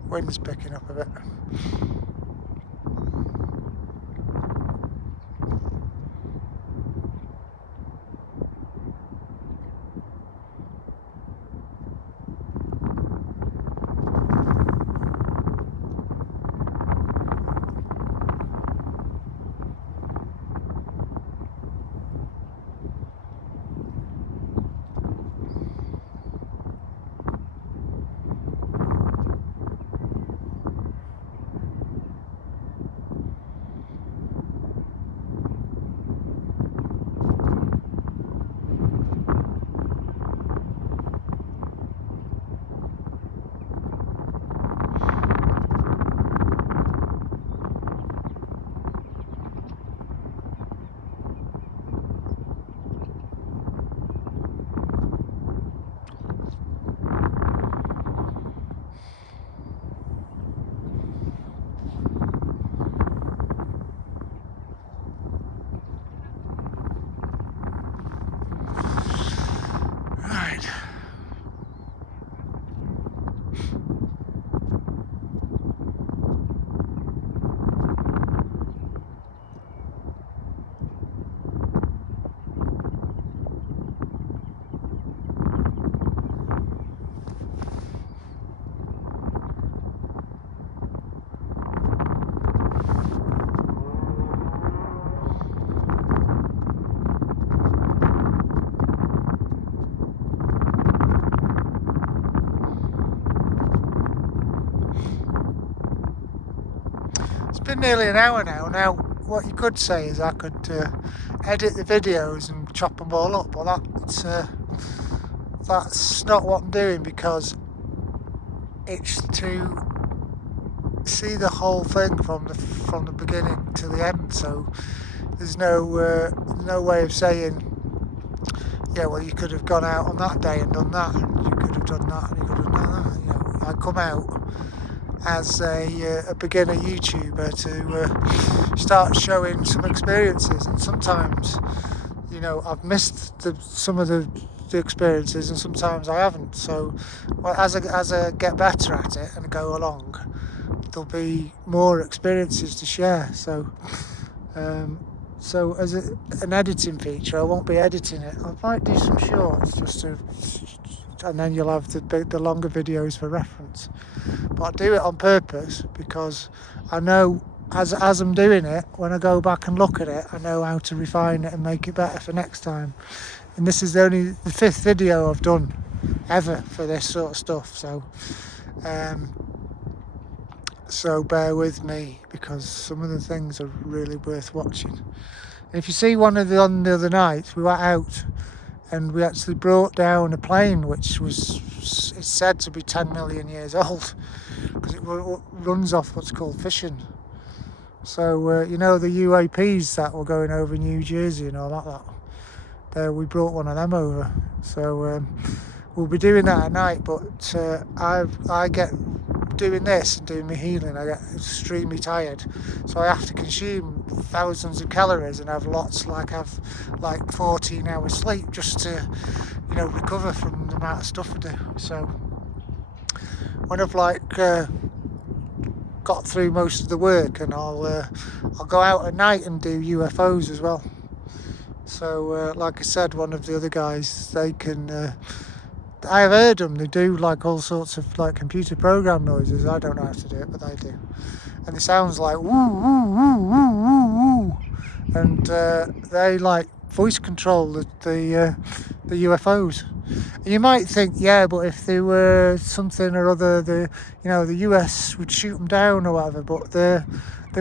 Wind's picking up a bit. Been nearly an hour now. Now, what you could say is I could edit the videos and chop them all up, but that's not what I'm doing, because it's to see the whole thing from the beginning to the end. So there's no way of saying, yeah, well, you could have gone out on that day and done that, and you could have done that, and you could have done that. You know, I come out as a beginner YouTuber to start showing some experiences, and sometimes, you know, I've missed some of the experiences, and sometimes I haven't. So, well, as I get better at it and go along, there'll be more experiences to share. So so as an editing feature, I won't be editing it. I might do some shorts and then you'll have the longer videos for reference. But I do it on purpose because I know as I'm doing it, when I go back and look at it, I know how to refine it and make it better for next time. And this is only the 5th video I've done ever for this sort of stuff. So bear with me, because some of the things are really worth watching. And if you see one of on the other night, we went out and we actually brought down a plane which is said to be 10 million years old, because it runs off what's called fission. So you know the UAPs that were going over New Jersey and all that we brought one of them over. So we'll be doing that at night, but I get doing this and doing my healing, I get extremely tired, so I have to consume thousands of calories and have 14 hours sleep just to recover from the amount of stuff I do. So when I've got through most of the work, and I'll go out at night and do UFOs as well. So like I said, one of the other guys, they can I have heard them, they do all sorts of computer program noises. I don't know how to do it, but they do, and it sounds like woo woo woo woo woo woo, and they voice control the UFOs. And you might think, yeah, but if they were something or other, the US would shoot them down or whatever, but they're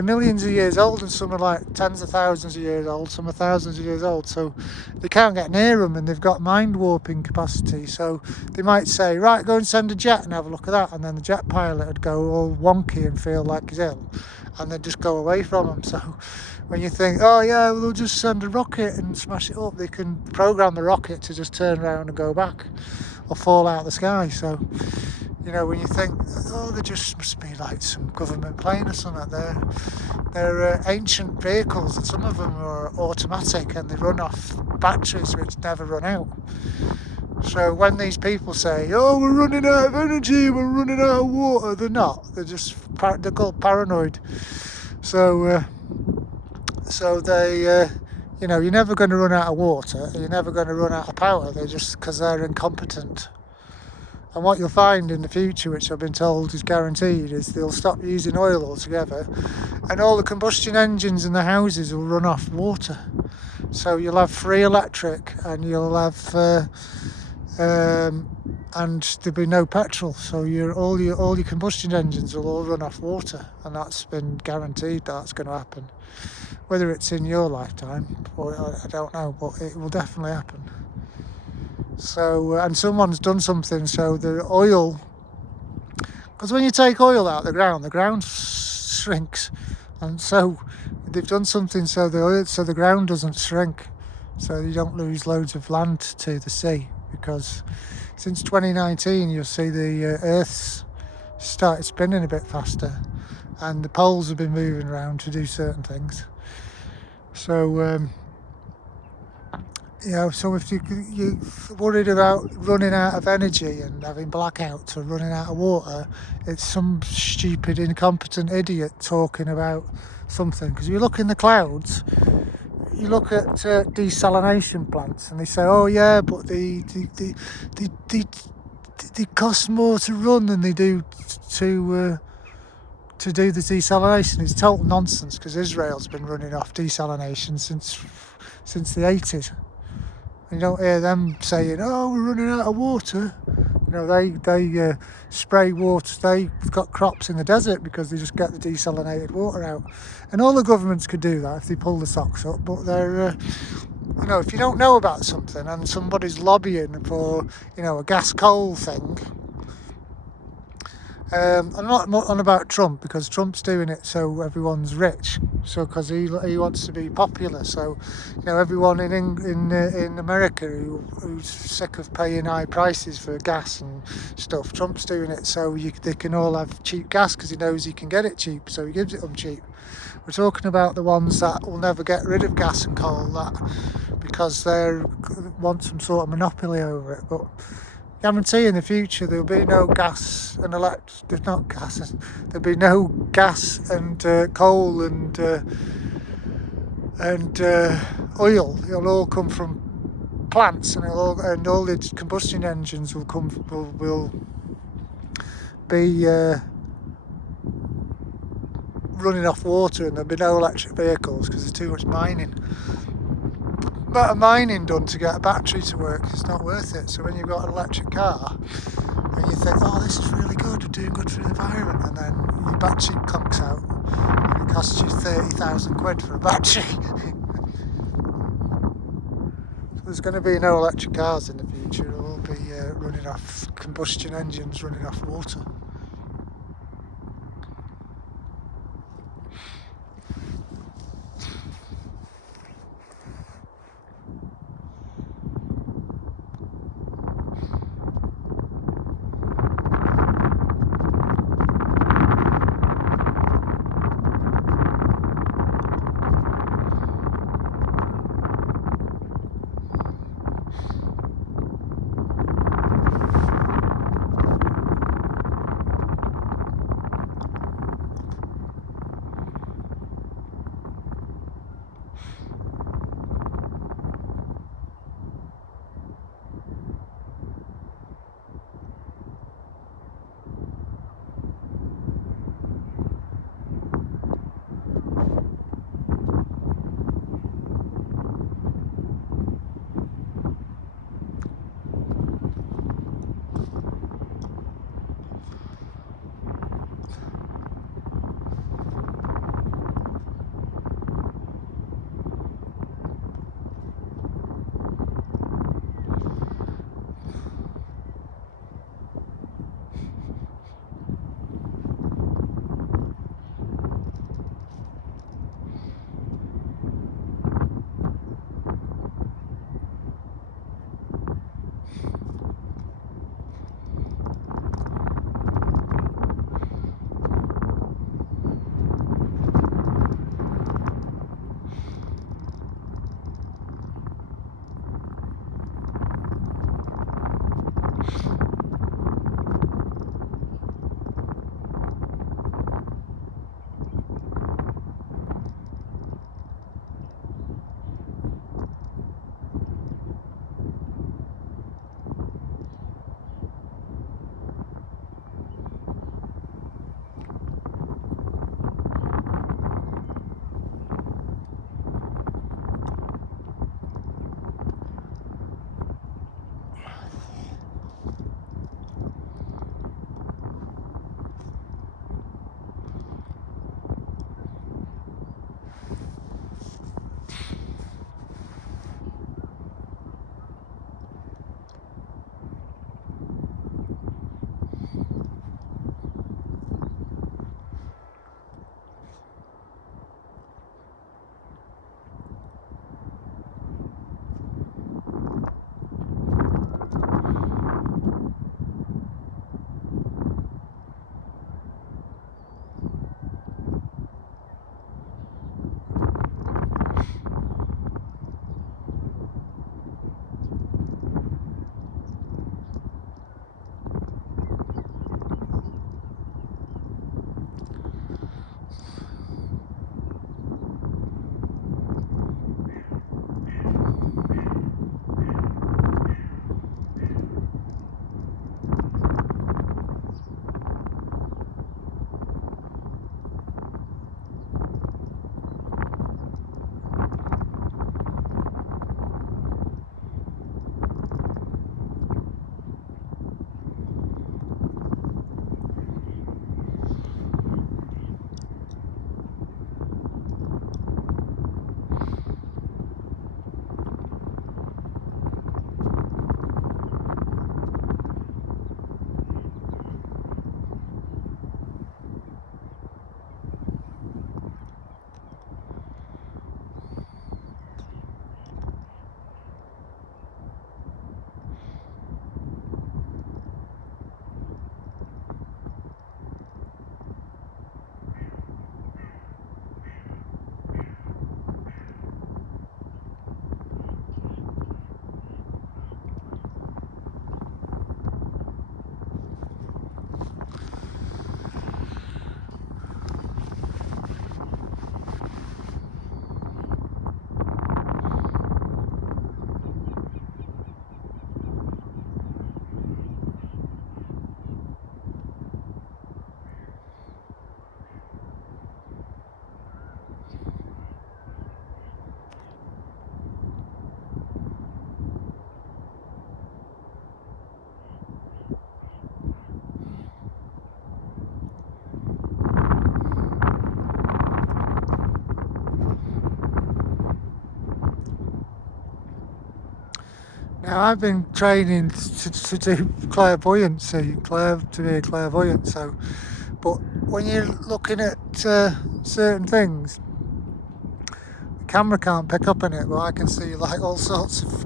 millions of years old, and some are tens of thousands of years old, some are thousands of years old, so they can't get near them, and they've got mind warping capacity. So they might say, right, go and send a jet and have a look at that, and then the jet pilot would go all wonky and feel like he's ill, and they'd just go away from them. So when you think, oh yeah, well, they'll just send a rocket and smash it up, they can program the rocket to just turn around and go back or fall out of the sky. So when you think, oh, there just must be some government plane or something, they're ancient vehicles, and some of them are automatic and they run off batteries which never run out. So when these people say, oh, we're running out of energy, we're running out of water, they're not. They're called paranoid. So they, you're never going to run out of water, you're never going to run out of power. They're just because they're incompetent. And what you'll find in the future, which I've been told is guaranteed, is they'll stop using oil altogether, and all the combustion engines in the houses will run off water. So you'll have free electric, and you'll have and there'll be no petrol. So all your combustion engines will all run off water, and that's been guaranteed that's going to happen. Whether it's in your lifetime, or I don't know, but it will definitely happen. So, and someone's done something so the oil, because when you take oil out of the ground shrinks, and so they've done something so the ground doesn't shrink, so you don't lose loads of land to the sea. Because since 2019, you'll see the Earth's started spinning a bit faster, and the poles have been moving around to do certain things. So so if you're worried about running out of energy and having blackouts or running out of water, it's some stupid, incompetent idiot talking about something. Because you look in the clouds, you look at desalination plants, and they say, oh yeah, but they cost more to run than they do to do the desalination. It's total nonsense, because Israel's been running off desalination since the 80s. You don't hear them saying, oh, we're running out of water. They spray water. They've got crops in the desert because they just get the desalinated water out. And all the governments could do that if they pull the socks up. But they're, if you don't know about something and somebody's lobbying for, a gas coal thing. I'm not on about Trump, because Trump's doing it so everyone's rich. So because he wants to be popular. So everyone in America who's sick of paying high prices for gas and stuff, Trump's doing it so they can all have cheap gas, because he knows he can get it cheap, so he gives it them cheap. We're talking about the ones that will never get rid of gas and coal, because they want some sort of monopoly over it. But guarantee in the future there'll be no gas and electric, not gas, there'll be no gas and coal and oil. It'll all come from plants, and all the combustion engines will be running off water, and there'll be no electric vehicles because there's too much mining. But a mining done to get a battery to work, it's not worth it. So when you've got an electric car and you think, oh, this is really good, we're doing good for the environment, and then your battery conks out and it costs you 30,000 quid for a battery. So there's going to be no electric cars in the future. It'll all be running off combustion engines, running off water. Now, I've been training to do clairvoyancy, to be a clairvoyant. So, but when you're looking at certain things, the camera can't pick up on it, but I can see like all sorts of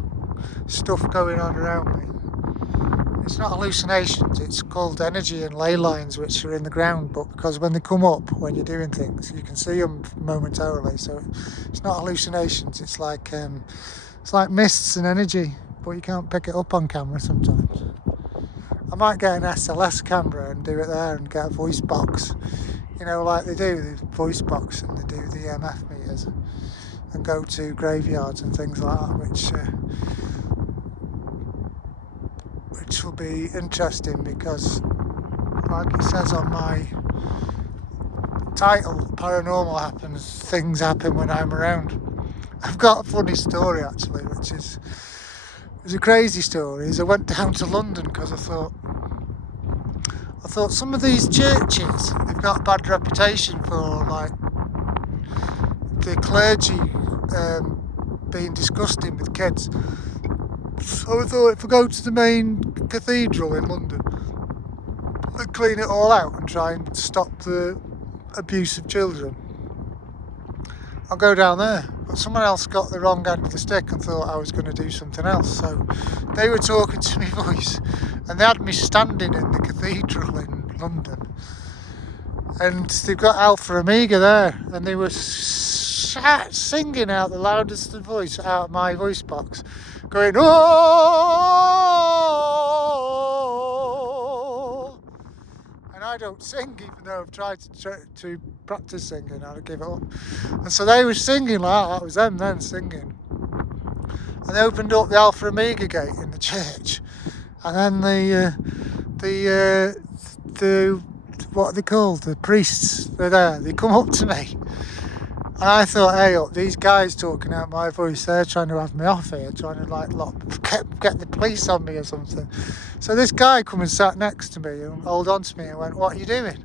stuff going on around me. It's not hallucinations, it's called energy and ley lines which are in the ground, but because when they come up when you're doing things, you can see them momentarily. So it's not hallucinations, it's like mists and energy, but you can't pick it up on camera sometimes. I might get an SLS camera and do it there and get a voice box, you know, like they do the voice box and they do the EMF meters, and go to graveyards and things like that, which will be interesting because, like it says on my title, paranormal happens, things happen when I'm around. I've got a funny story actually, which is a crazy story. Is I went down to London because I thought some of these churches, they've got a bad reputation for like the clergy being disgusting with kids. So I thought if I go to the main cathedral in London and clean it all out and try and stop the abuse of children, I'll go down there. But someone else got the wrong end of the stick and thought I was going to do something else. So they were talking to me voice and they had me standing in the cathedral in London. And they've got Alpha Omega there and they were singing out the loudest voice out of my voice box, going, oh! And I don't sing, even though I've tried to practice singing, I'll give it up. And so they were singing like that, was them then singing. And they opened up the Alpha Omega gate in the church. And then the what are they called? The priests, they're there, they come up to me. And I thought, hey, up, these guys talking out my voice, they're trying to have me off here, trying to like get the police on me or something. So this guy come and sat next to me and hold on to me and went, what are you doing?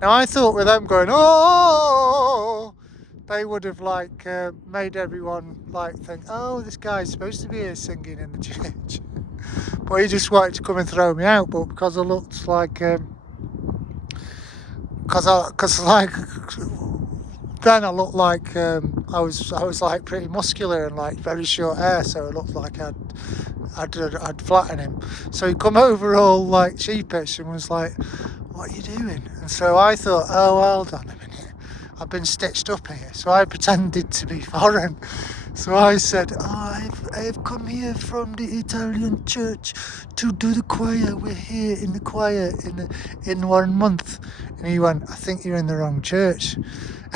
Now I thought with them going, oh, they would have like made everyone like think, oh, this guy's supposed to be here singing in the church. But he just wanted to come and throw me out. But because I looked like, then I looked like I was like pretty muscular and like very short hair, so it looked like I'd flatten him. So he come over all like sheepish and was like, "What are you doing?" And so I thought, "Oh, hold on a minute, I've been stitched up here." So I pretended to be foreign. So I said, "Oh, I've come here from the Italian church to do the choir. We're here in the choir in 1 month." And he went, "I think you're in the wrong church."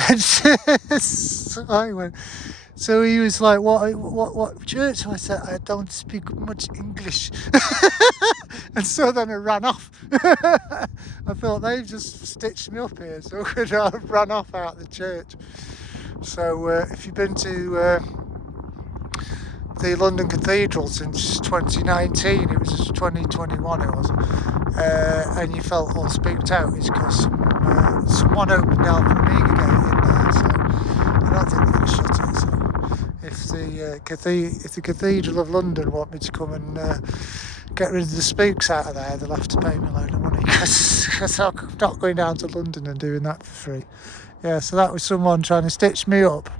And so I went. So he was like, "What church?" So I said, "I don't speak much English." And so then it ran off. I thought they've just stitched me up here, so I ran off out of the church. So if you've been to the London Cathedral since 2019, it was 2021 it was, and you felt all spooked out, is because someone opened Alpha Omega gate in there, so I don't think they're going to shut it. So if the Cathedral of London want me to come and get rid of the spooks out of there, they'll have to pay me a load of money, because I'm not going down to London and doing that for free. Yeah, so that was someone trying to stitch me up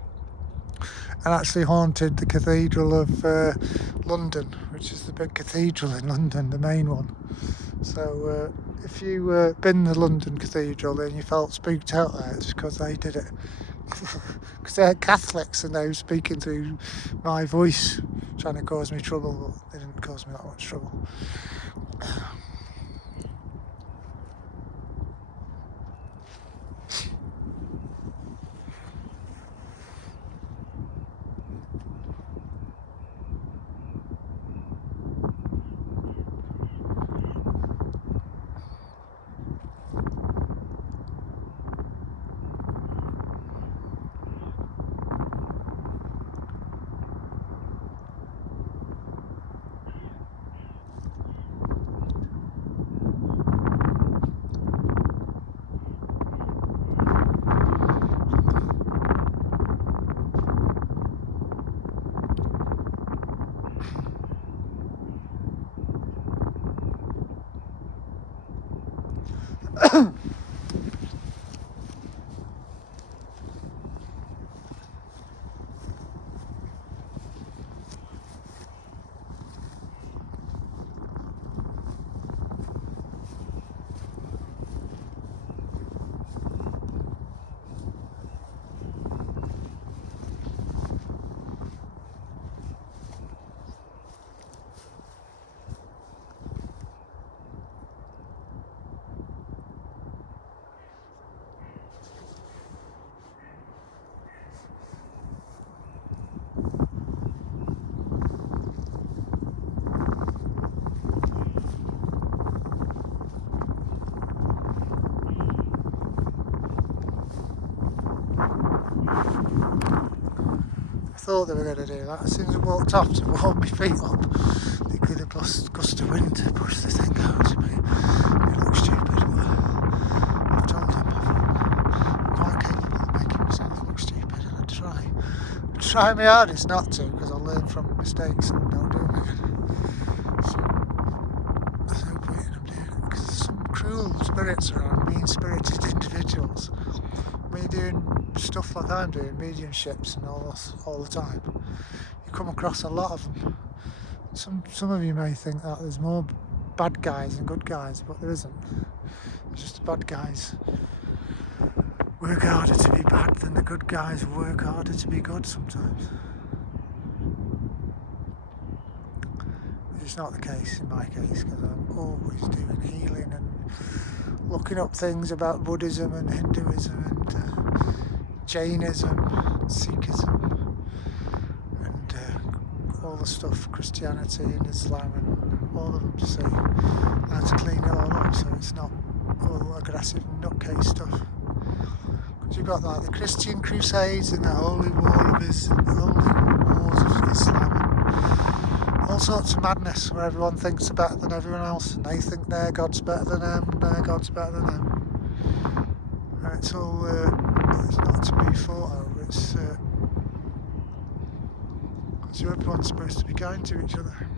and actually haunted the Cathedral of London, which is the big cathedral in London, the main one. So if you been to the London Cathedral and you felt spooked out there, it's because they did it. Because they're Catholics and they were speaking through my voice, trying to cause me trouble, but they didn't cause me that much trouble. thought they were going to do that. As soon as I walked off to warm my feet up, they could have gust of wind to push the thing out. It looks stupid, but I've told them I'm quite capable of making myself look stupid, and I try my hardest not to, because I learn from mistakes and don't do them again. So there's no point in them doing it, because there's some cruel spirits around, mean-spirited individuals. When you're doing stuff like I'm doing, mediumships and all this all the time, you come across a lot of them. Some of you may think that there's more bad guys than good guys, but there isn't. It's just the bad guys work harder to be bad than the good guys work harder to be good sometimes. Which is not the case in my case, because I'm always doing healing and looking up things about Buddhism and Hinduism and Jainism, Sikhism, and all the stuff, Christianity and Islam and all of them, to see how to clean it all up so it's not all aggressive nutcase stuff. Because you've got like the Christian Crusades and the Holy Wars of Islam, and all sorts of madness where everyone thinks they're better than everyone else, and they think their God's better than them, and their God's better than them. And it's all, it's not to be fought over, it's so everyone's supposed to be kind to each other.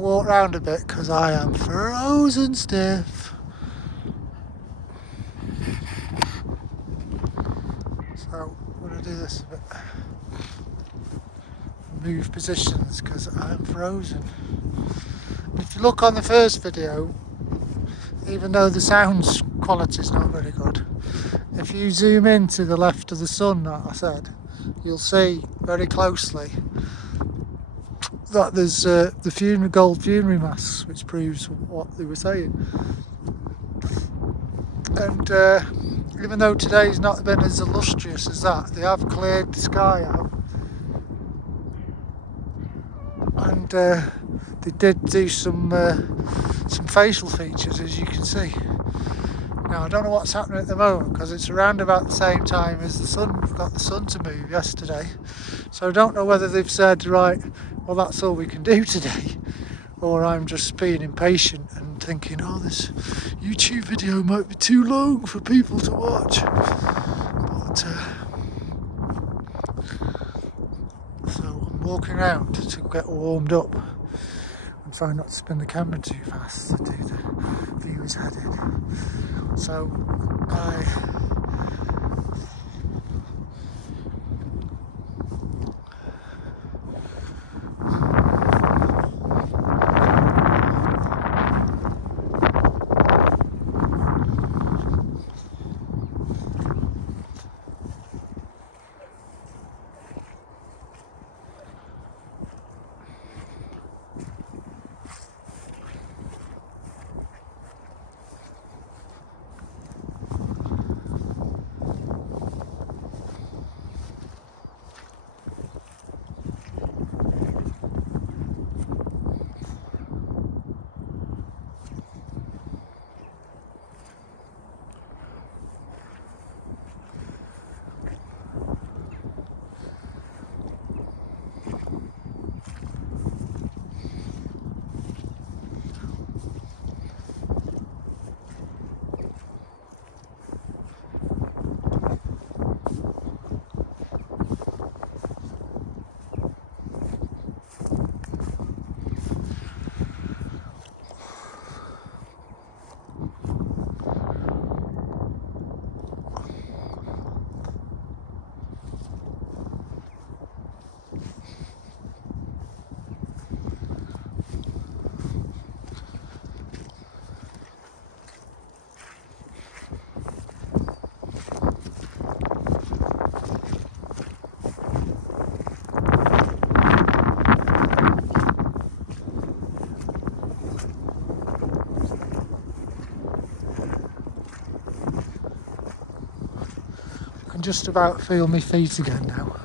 Walk around a bit because I am frozen stiff. So I'm going to do this a bit. Move positions because I'm frozen. If you look on the first video, even though the sound quality is not very good, if you zoom in to the left of the sun, like I said, you'll see very closely that there's the gold funerary mass, which proves what they were saying. And even though today's not been as illustrious as that, they have cleared the sky out, and they did do some facial features, as you can see. Now I don't know what's happening at the moment because it's around about the same time as the sun. We've got the sun to move yesterday, so I don't know whether they've said, right, well that's all we can do today, or I'm just being impatient and thinking, oh, this YouTube video might be too long for people to watch. But so I'm walking around to get warmed up and try not to spin the camera too fast to do the viewers headed. So I can just about feel my feet again now.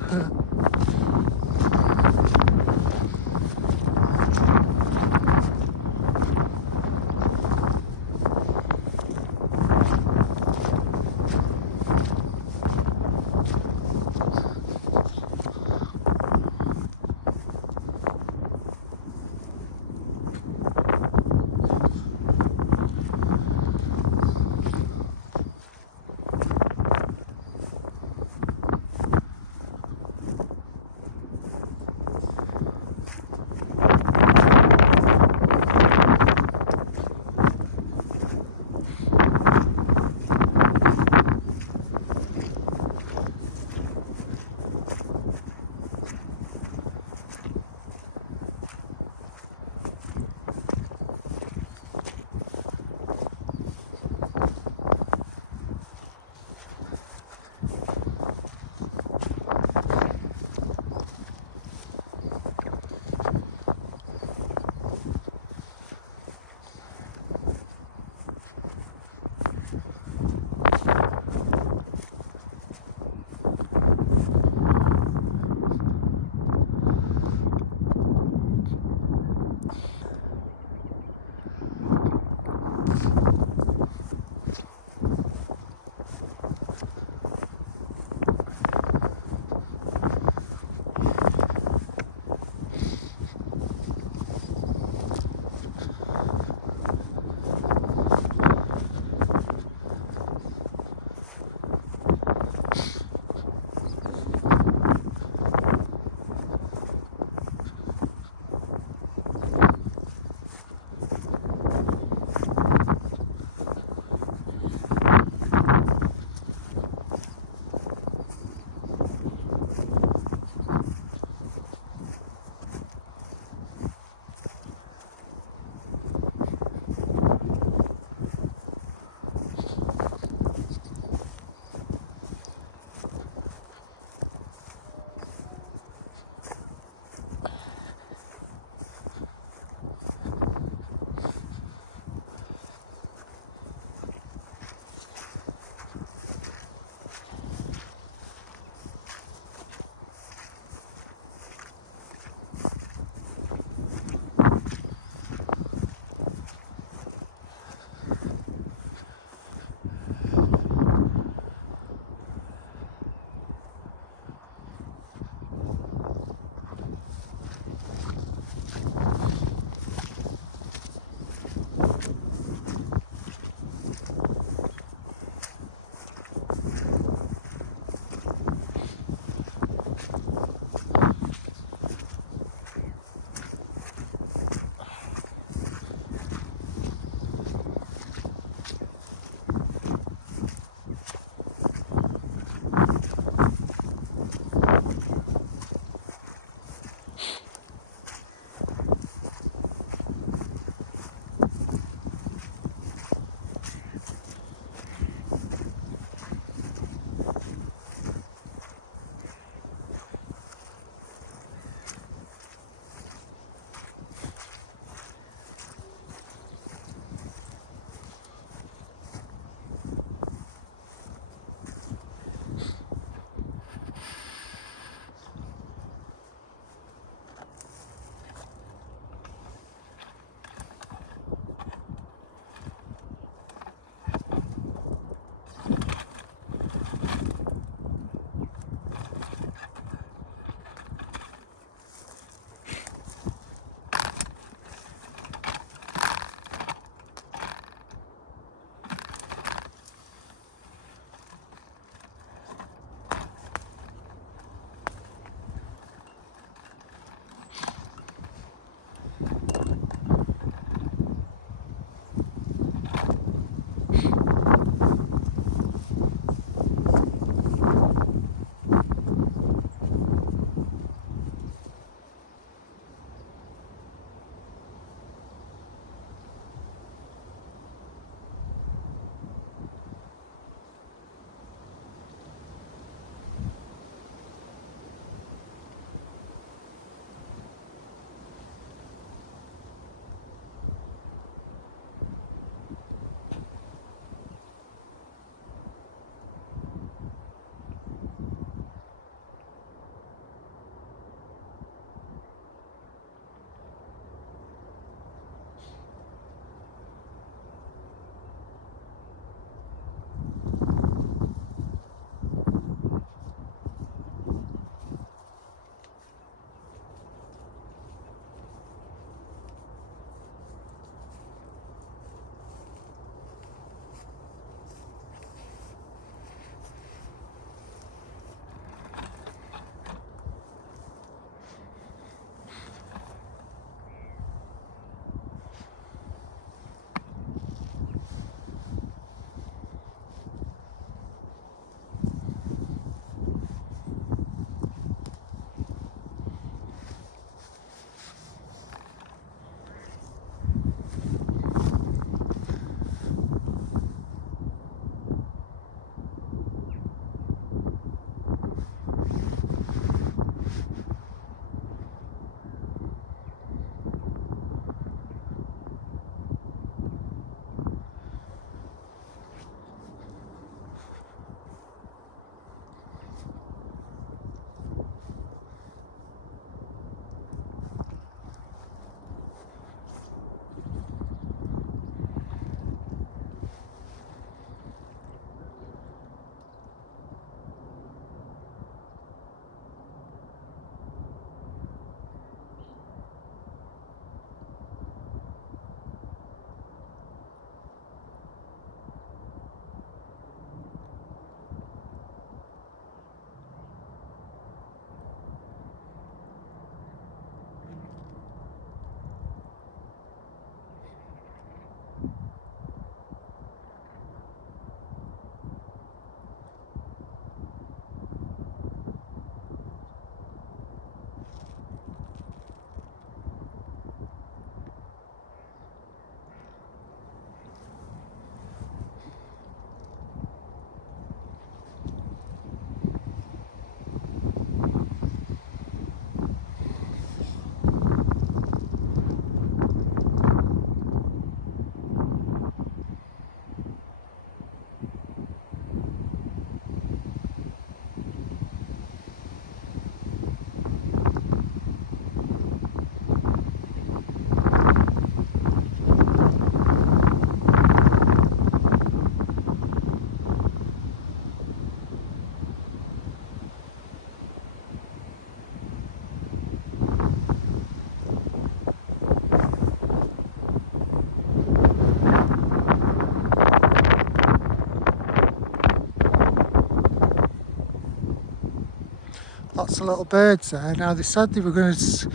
lots of little birds there. Now they said they were going to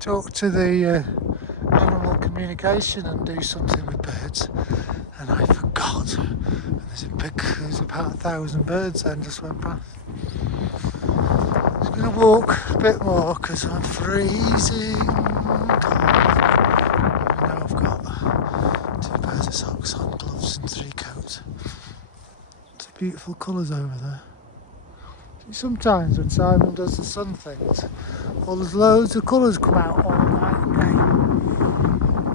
talk to the animal communication and do something with birds, and I forgot. And there's about 1,000 birds then just went past. I'm going to walk a bit more because I'm freezing cold. Now I've got 2 pairs of socks on, gloves and 3 coats. It's beautiful colours over there. See, sometimes when Simon does the sun things, well, there's loads of colours come out all night and day,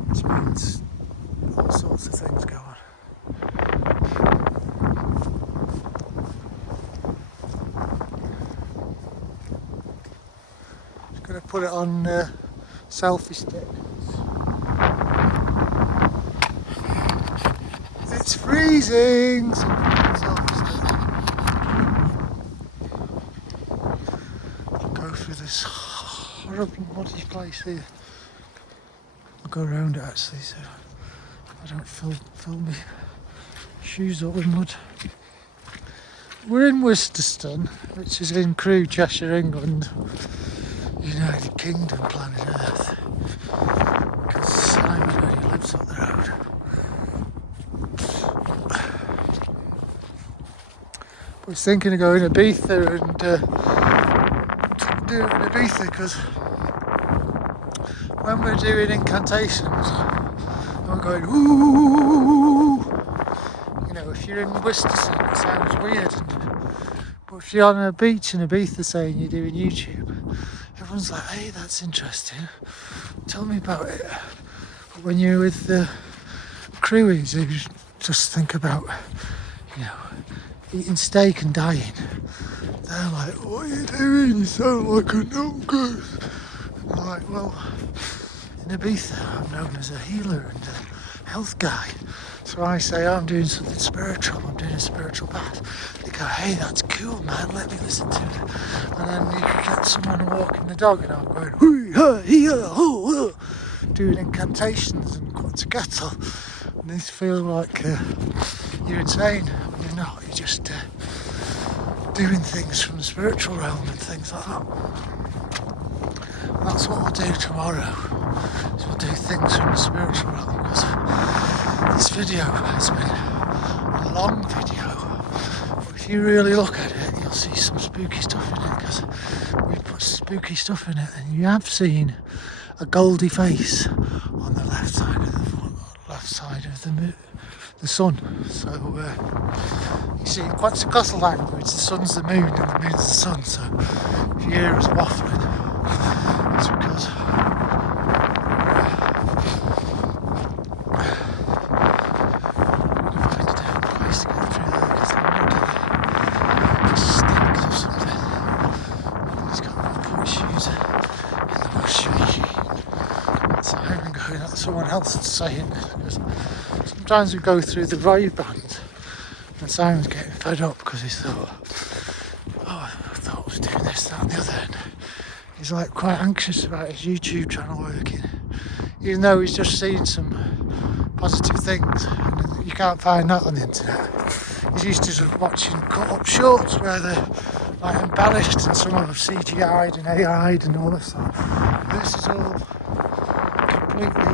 which means all sorts of things go on. Just going to put it on selfie stick. It's freezing! So selfie stick. I'll go through this horrible muddy place here. I'll go around it actually so I don't fill my shoes up with mud. We're in Worcesterston, which is in Crewe, Cheshire, England, United Kingdom, planet Earth. Because Simon already lives up the road. I was thinking of going to Ibiza and do it in Ibiza because when we're doing incantations, I'm going ooh. You know, if you're in Worcesterston, it sounds weird. But if you're on a beach in Ibiza saying you're doing YouTube, everyone's like, hey, that's interesting. Tell me about it. But when you're with the crewies who just think about, you know, eating steak and dying, they're like, what are you doing? You sound like a no-goose. And I'm like, well, in Ibiza I'm known as a healer and a health guy. So I say, I'm doing something spiritual, I'm doing a spiritual bath. They go, hey, that's cool, man, let me listen to it. And then you can get someone walking the dog and I'm going, doing incantations and Quetzalcoatl. And they feel like you're insane when you're not. You're just doing things from the spiritual realm and things like that. And that's what we'll do tomorrow. Is we'll do things from the spiritual realm because this video has been a long video. But if you really look at it, you'll see some spooky stuff in it because we put spooky stuff in it, and you have seen a goldy face on the left side of the sun. So you see, in Quetzalcoatl language, the sun's the moon and the moon's the sun. So if you hear us waffling, it's because we're going to find a different place to get through there because I'm under the stinks or something. He's got no point shoes in the bush. So I'm going, that's someone else that's saying, because sometimes we go through the rave bands and Simon's getting fed up because he thought, oh, I thought I was doing this, that and the other. And he's like quite anxious about his YouTube channel working, even though he's just seen some positive things. And you can't find that on the internet. He's used to sort of watching cut up shorts where they're like embellished and some of them CGI'd and AI'd and all this stuff. This is all completely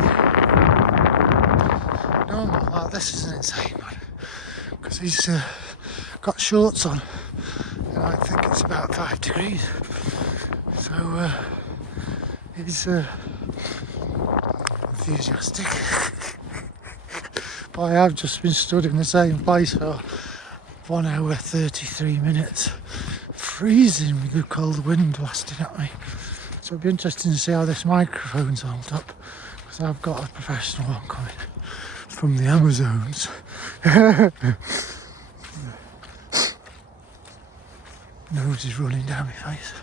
normal. Like, this is an insane one because he's got shorts on and I think it's about 5 degrees. So he's enthusiastic. But I have just been stood in the same place for 1 hour 33 minutes, freezing with the cold wind blasting at me. So it'll be interesting to see how this microphone's held up, because I've got a professional one coming from the Amazons. Nose is running down my face.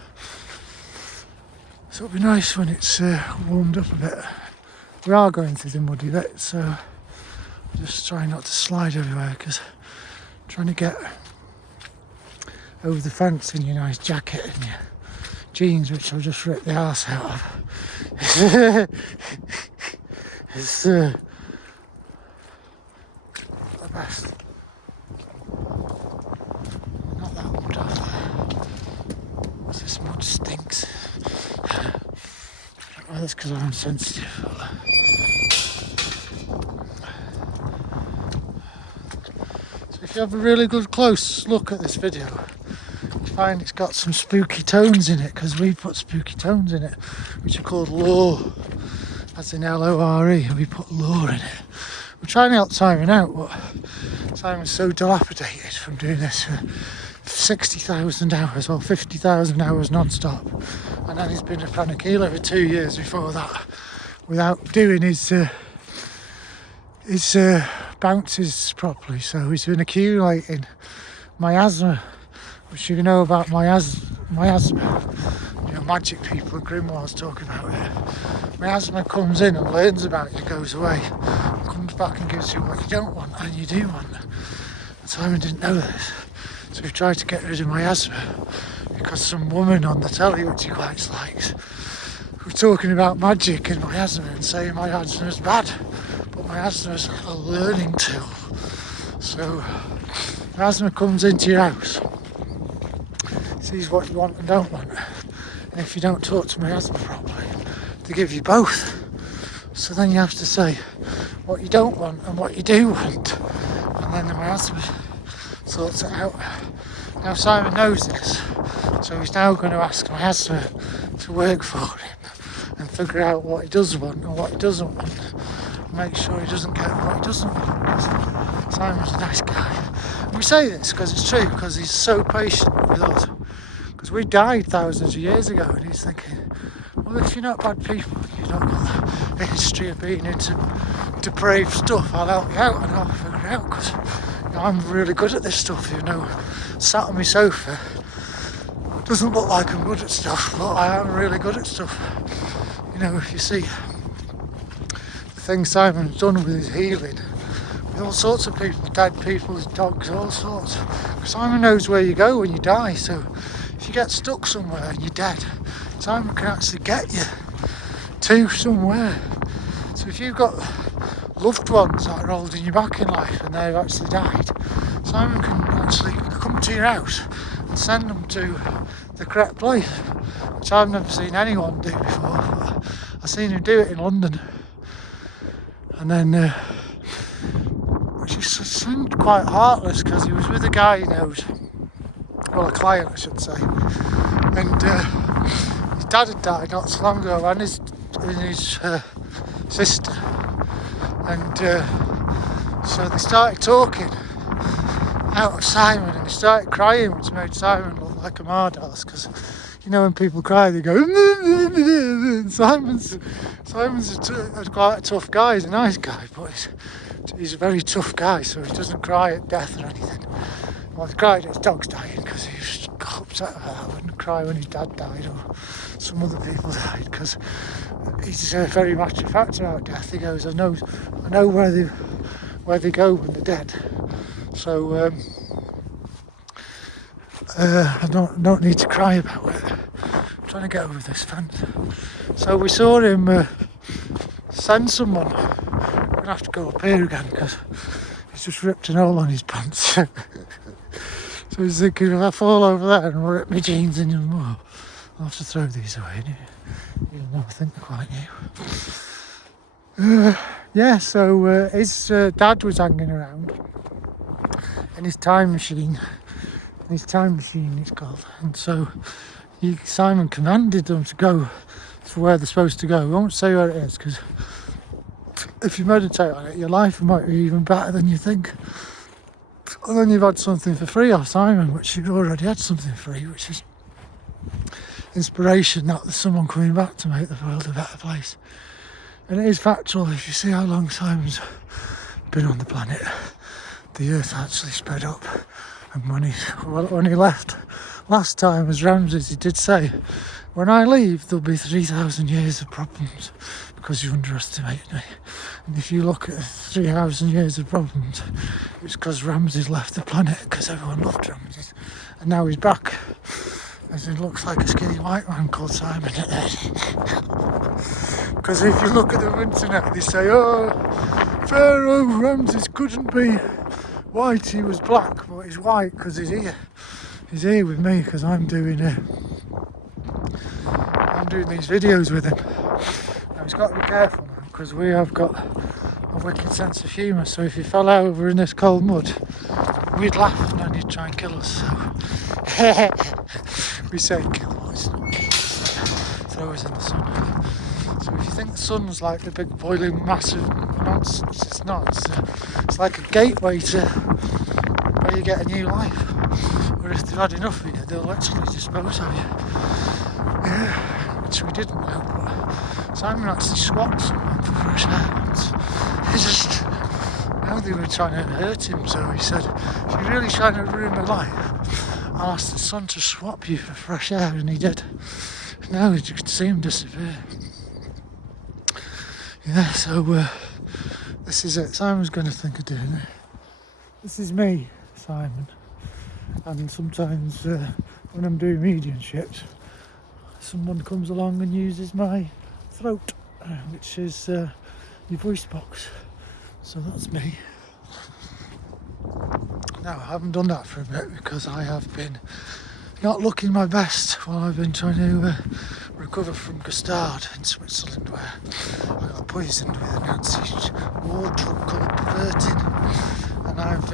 So it'll be nice when it's warmed up a bit. We are going through the muddy bit, so just trying not to slide everywhere because I'm trying to get over the fence in your nice jacket and your jeans, which I've just ripped the arse out of. It's the best. Not that mud off there. What's this This mud stinks. Well, that's because I'm sensitive. So if you have a really good close look at this video, you find it's got some spooky tones in it, because we put spooky tones in it, which are called lore, as in Lore, and we put lore in it. We're trying to help Simon out, but Simon's so dilapidated from doing this for 60,000 hours or 50,000 hours non-stop, and then he's been a Panaquila for 2 years before that without doing his bounces properly. So he's been accumulating miasma, which you know about miasma. You know, magic people and grimoires talk about it. Miasma comes in and learns about you, goes away, comes back and gives you what you don't want and you do want. And Simon didn't know this, so he tried to get rid of miasma because some woman on the telly, which he quite likes, was talking about magic and miasma and saying miasma is bad, but miasma is a learning tool. So miasma comes into your house, sees what you want and don't want, and if you don't talk to miasma properly, they give you both. So then you have to say what you don't want and what you do want, and then the miasma sorts it out. Now Simon knows this, so he's now going to ask miasma to work for him and figure out what he does want and what he doesn't want, and make sure he doesn't get what he doesn't want, because Simon's a nice guy. And we say this because it's true, because he's so patient with us, because we died thousands of years ago, and he's thinking, well, if you're not bad people, you've not got a history of being into depraved stuff, I'll help you out and I'll figure it out, because I'm really good at this stuff. You know, sat on my sofa, doesn't look like I'm good at stuff, but I am really good at stuff. You know, if you see the things Simon's done with his healing, with all sorts of people, dead people, dogs, all sorts. Simon knows where you go when you die, so if you get stuck somewhere and you're dead, Simon can actually get you to somewhere. So if you've got loved ones that are holding you back in life and they've actually died, Simon can actually come to your house and send them to the correct place, which I've never seen anyone do before, but I've seen him do it in London. And then which seemed quite heartless, because he was with a guy he knows, well, a client I should say, and his dad had died not so long ago, and his sister, and so they started talking out of Simon, and he started crying, which made Simon look like a mad ass, because you know when people cry they go and Simon's quite a tough guy. He's a nice guy, but he's a very tough guy, so he doesn't cry at death or anything. Well, he cried at his dog's dying because he was upset about that. I wouldn't cry when his dad died or some other people died, because he's very matter of fact about death. He goes, I know where they go when they're dead. So I don't need to cry about it. I'm trying to get over this fence. So we saw him send someone. I'm gonna have to go up here again because he's just ripped an hole on his pants. So he's thinking, if I fall over there and rip my jeans in and more, I'll have to throw these away. You'll never think they're quite new. Yeah, so his dad was hanging around in his time machine. His time machine, it's called. And so Simon commanded them to go to where they're supposed to go. We won't say where it is, because if you meditate on it, your life might be even better than you think. And then you've had something for free off Simon, which you've already had something free, which is inspiration that there's someone coming back to make the world a better place. And it is factual. If you see how long Simon's been on the planet, the earth actually sped up. And when he left last time as Ramses, he did say, when I leave there'll be 3,000 years of problems because you underestimated me. And if you look at 3,000 years of problems, it's because Ramses left the planet, because everyone loved Ramses, and now he's back, as he looks like a skinny white man called Simon. Because if you look at the internet, they say, oh, Pharaoh Ramses couldn't be white, he was black, but he's white because he's here with me, because I'm doing doing these videos with him. Now he's got to be careful now because we have got a wicked sense of humour, so if he fell over in this cold mud, we'd laugh and then he'd try and kill us. So we say kill, but it's not kill, throw us in the sun. So if you think the sun's like the big boiling massive nonsense, it's not. It's like a gateway to where you get a new life. Or if they've had enough of you, they'll actually dispose of you. Yeah, which we didn't know, but Simon actually swapped someone for fresh air once. He just, they were trying to hurt him, so he said, if you're really trying to ruin my life, I'll ask the sun to swap you for fresh air, and he did. Now you could see him disappear. Yeah, so this is it. Simon's going to think of doing it. This is me, Simon. And sometimes when I'm doing mediumships, someone comes along and uses my throat, which is your voice box. So that's me. Now, I haven't done that for a bit because I have been not looking my best while I've been trying to recover from Gstaad in Switzerland, where I got poisoned with a Nazi war drug called Pervertin, and I've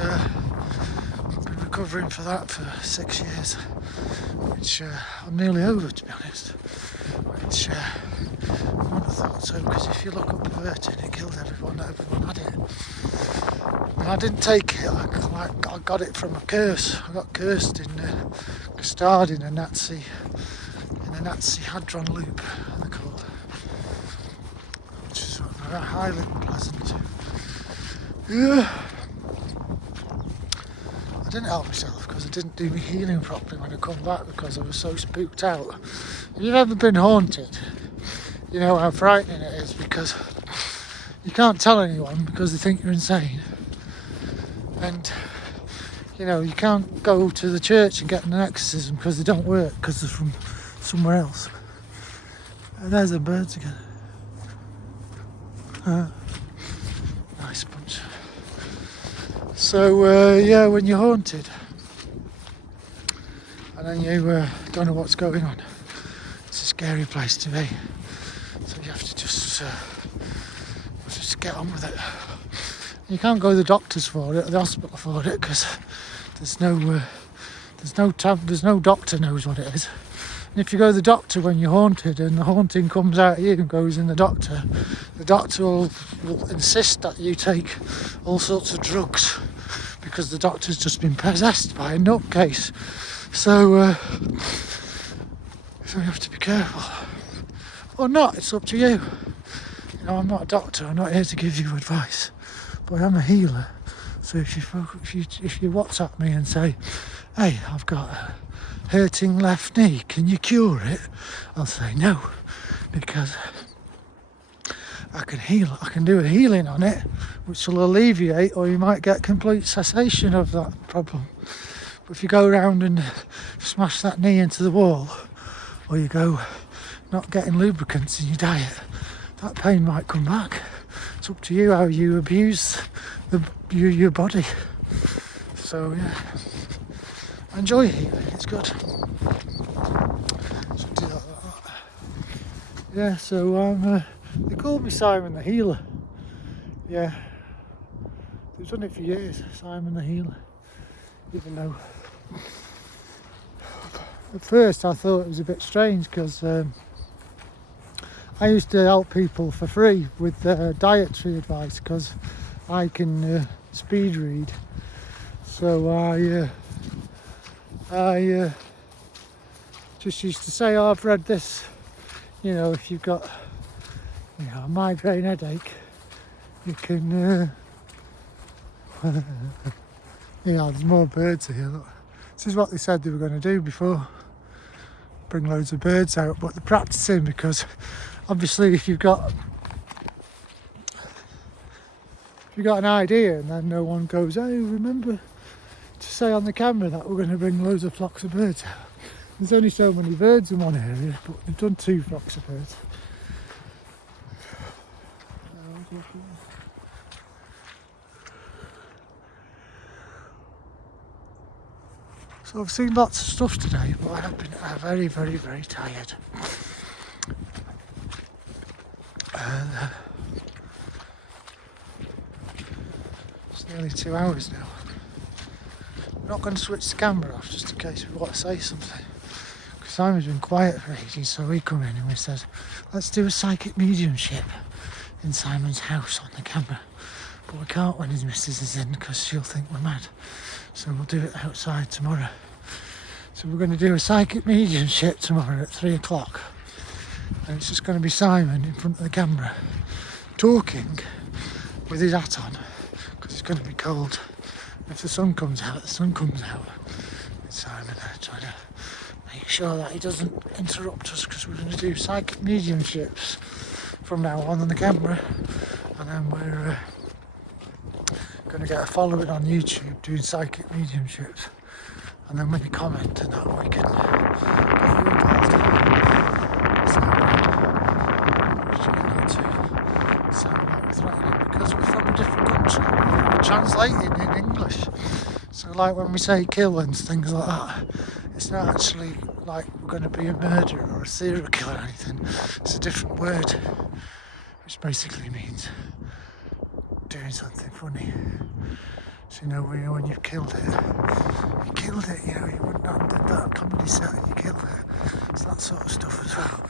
been recovering for that for 6 years, which I'm nearly over, to be honest. Which I wouldn't have thought so, because if you look up Pervertin, it killed everyone had it. And I didn't take it, I got it from a curse. I got cursed in Gstaad in a Nazi hadron loop, they're called, which is highly unpleasant. Yeah. I didn't help myself because I didn't do my healing properly when I come back because I was so spooked out. If you've ever been haunted, you know how frightening it is, because you can't tell anyone because they think you're insane. And you can't go to the church and get an exorcism because they don't work, because they're from somewhere else. And there's the birds again. Nice bunch. So when you're haunted and then you don't know what's going on, it's a scary place to be. So you have to just get on with it. You can't go to the doctors for it, or the hospital for it, because there's no doctor knows what it is. And if you go to the doctor when you're haunted and the haunting comes out of you and goes in the doctor will insist that you take all sorts of drugs because the doctor's just been possessed by a nutcase. So you have to be careful. Or not, it's up to you. I'm not a doctor, I'm not here to give you advice, but I'm a healer. So if you WhatsApp me and say, hey, I've got a hurting left knee, can you cure it? I'll say no, because I can do a healing on it, which will alleviate, or you might get complete cessation of that problem. But if you go around and smash that knee into the wall, or you go not getting lubricants in your diet, that pain might come back. It's up to you how you abuse your body. So yeah, I enjoy healing, it's good. So do that like that. Yeah, so they called me Simon the Healer. Yeah, they've done it for years, Simon the Healer. Even though at first I thought it was a bit strange, because I used to help people for free with dietary advice, because I can speed read. So I just used to say, oh, I've read this, if you've got a migraine headache, you can there's more birds here, look. This is what they said they were going to do before, bring loads of birds out, but they're practicing, because obviously if you've got an idea and then no one goes, hey, remember to say on the camera that we're going to bring loads of flocks of birds out. There's only so many birds in one area, but we've done 2 flocks of birds. So I've seen lots of stuff today, but I have been very, very, very tired. It's nearly 2 hours now. I'm not going to switch the camera off just in case we want to say something. Because Simon's been quiet for ages, so we come in and we said, let's do a psychic mediumship in Simon's house on the camera. But we can't when his missus is in because she'll think we're mad. So we'll do it outside tomorrow. So we're going to do a psychic mediumship tomorrow at 3 o'clock. And it's just going to be Simon in front of the camera talking with his hat on because it's going to be cold. If the sun comes out, the sun comes out. It's Simon there trying to make sure that he doesn't interrupt us because we're going to do psychic mediumships from now on the camera. And then we're going to get a following on YouTube doing psychic mediumships. And then when you comment and that, we can get you involved. So, we're trying not to sound like we're threatening because we're from a different country. We're translating in English. So like when we say kill and things like that, it's not actually like we're going to be a murderer or a serial killer or anything. It's a different word, which basically means doing something funny. So when you've killed it, you wouldn't have did that comedy set and you killed it. It's that sort of stuff as well.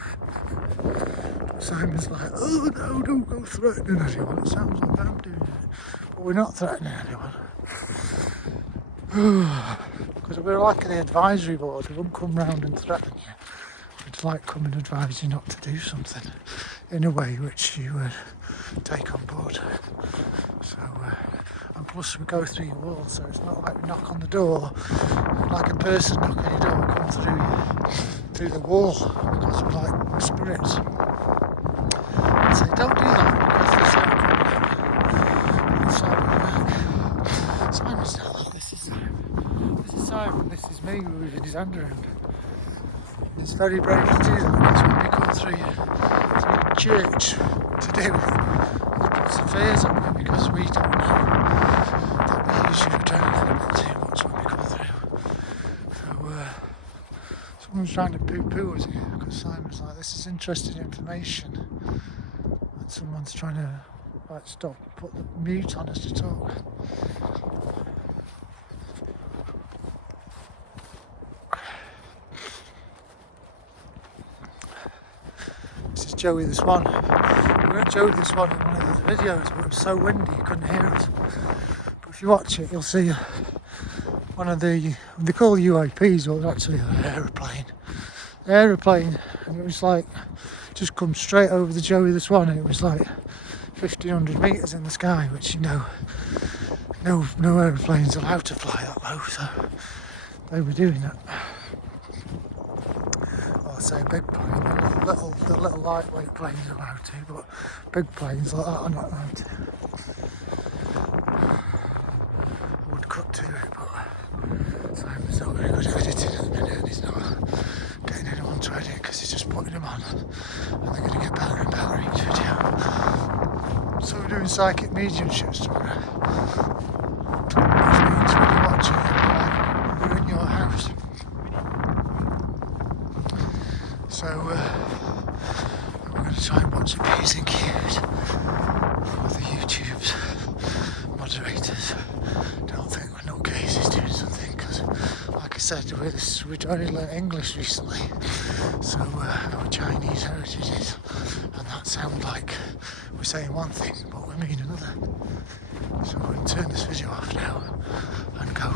But Simon's like, oh no, don't go threatening anyone. It sounds like I'm doing it. But we're not threatening anyone. Because we're like the advisory board. We won't come round and threaten you. We'd like come and advise you not to do something in a way which you would take on board. So, and plus we go through your wall, so it's not like we knock on the door, like a person knocking your door, come through the wall, because we're like spirits. So don't do that, because this ain't Simon's not like this is Simon, this is me moving his hand around. It's very brave to do that, because when we come through church to do it, it puts the fears on me because we don't know that we use your adrenaline a bit too much when we come through. So someone's trying to poo-poo us here because Simon's like, this is interesting information, and someone's trying to put the mute on us to talk. This is Joey the Swan. We heard Joey the Swan in one of the videos, but it was so windy you couldn't hear us. But if you watch it, you'll see one of they call UAPs, but it was actually an aeroplane. And it was like, just come straight over the Joey the Swan, and it was like 1,500 metres in the sky, which no aeroplane's allowed to fly that low, so they were doing that. I'd say a big plane, the little lightweight planes are allowed to, but big planes like that are not allowed to. I would cut to it, but Simon's not very good at editing at the minute, and he's not getting anyone to edit because he's just putting them on, and they're going to get better and better each video. So we're doing psychic mediumships tomorrow, which means when you watch it, you're in your house. So we're going to try and watch the P's and Q's for the YouTube's moderators. Don't think we're nutcases doing something, because like I said, we'd only learned English recently, so our Chinese heritages, and that sounds like we're saying one thing but we mean another. So we're going to turn this video off now and go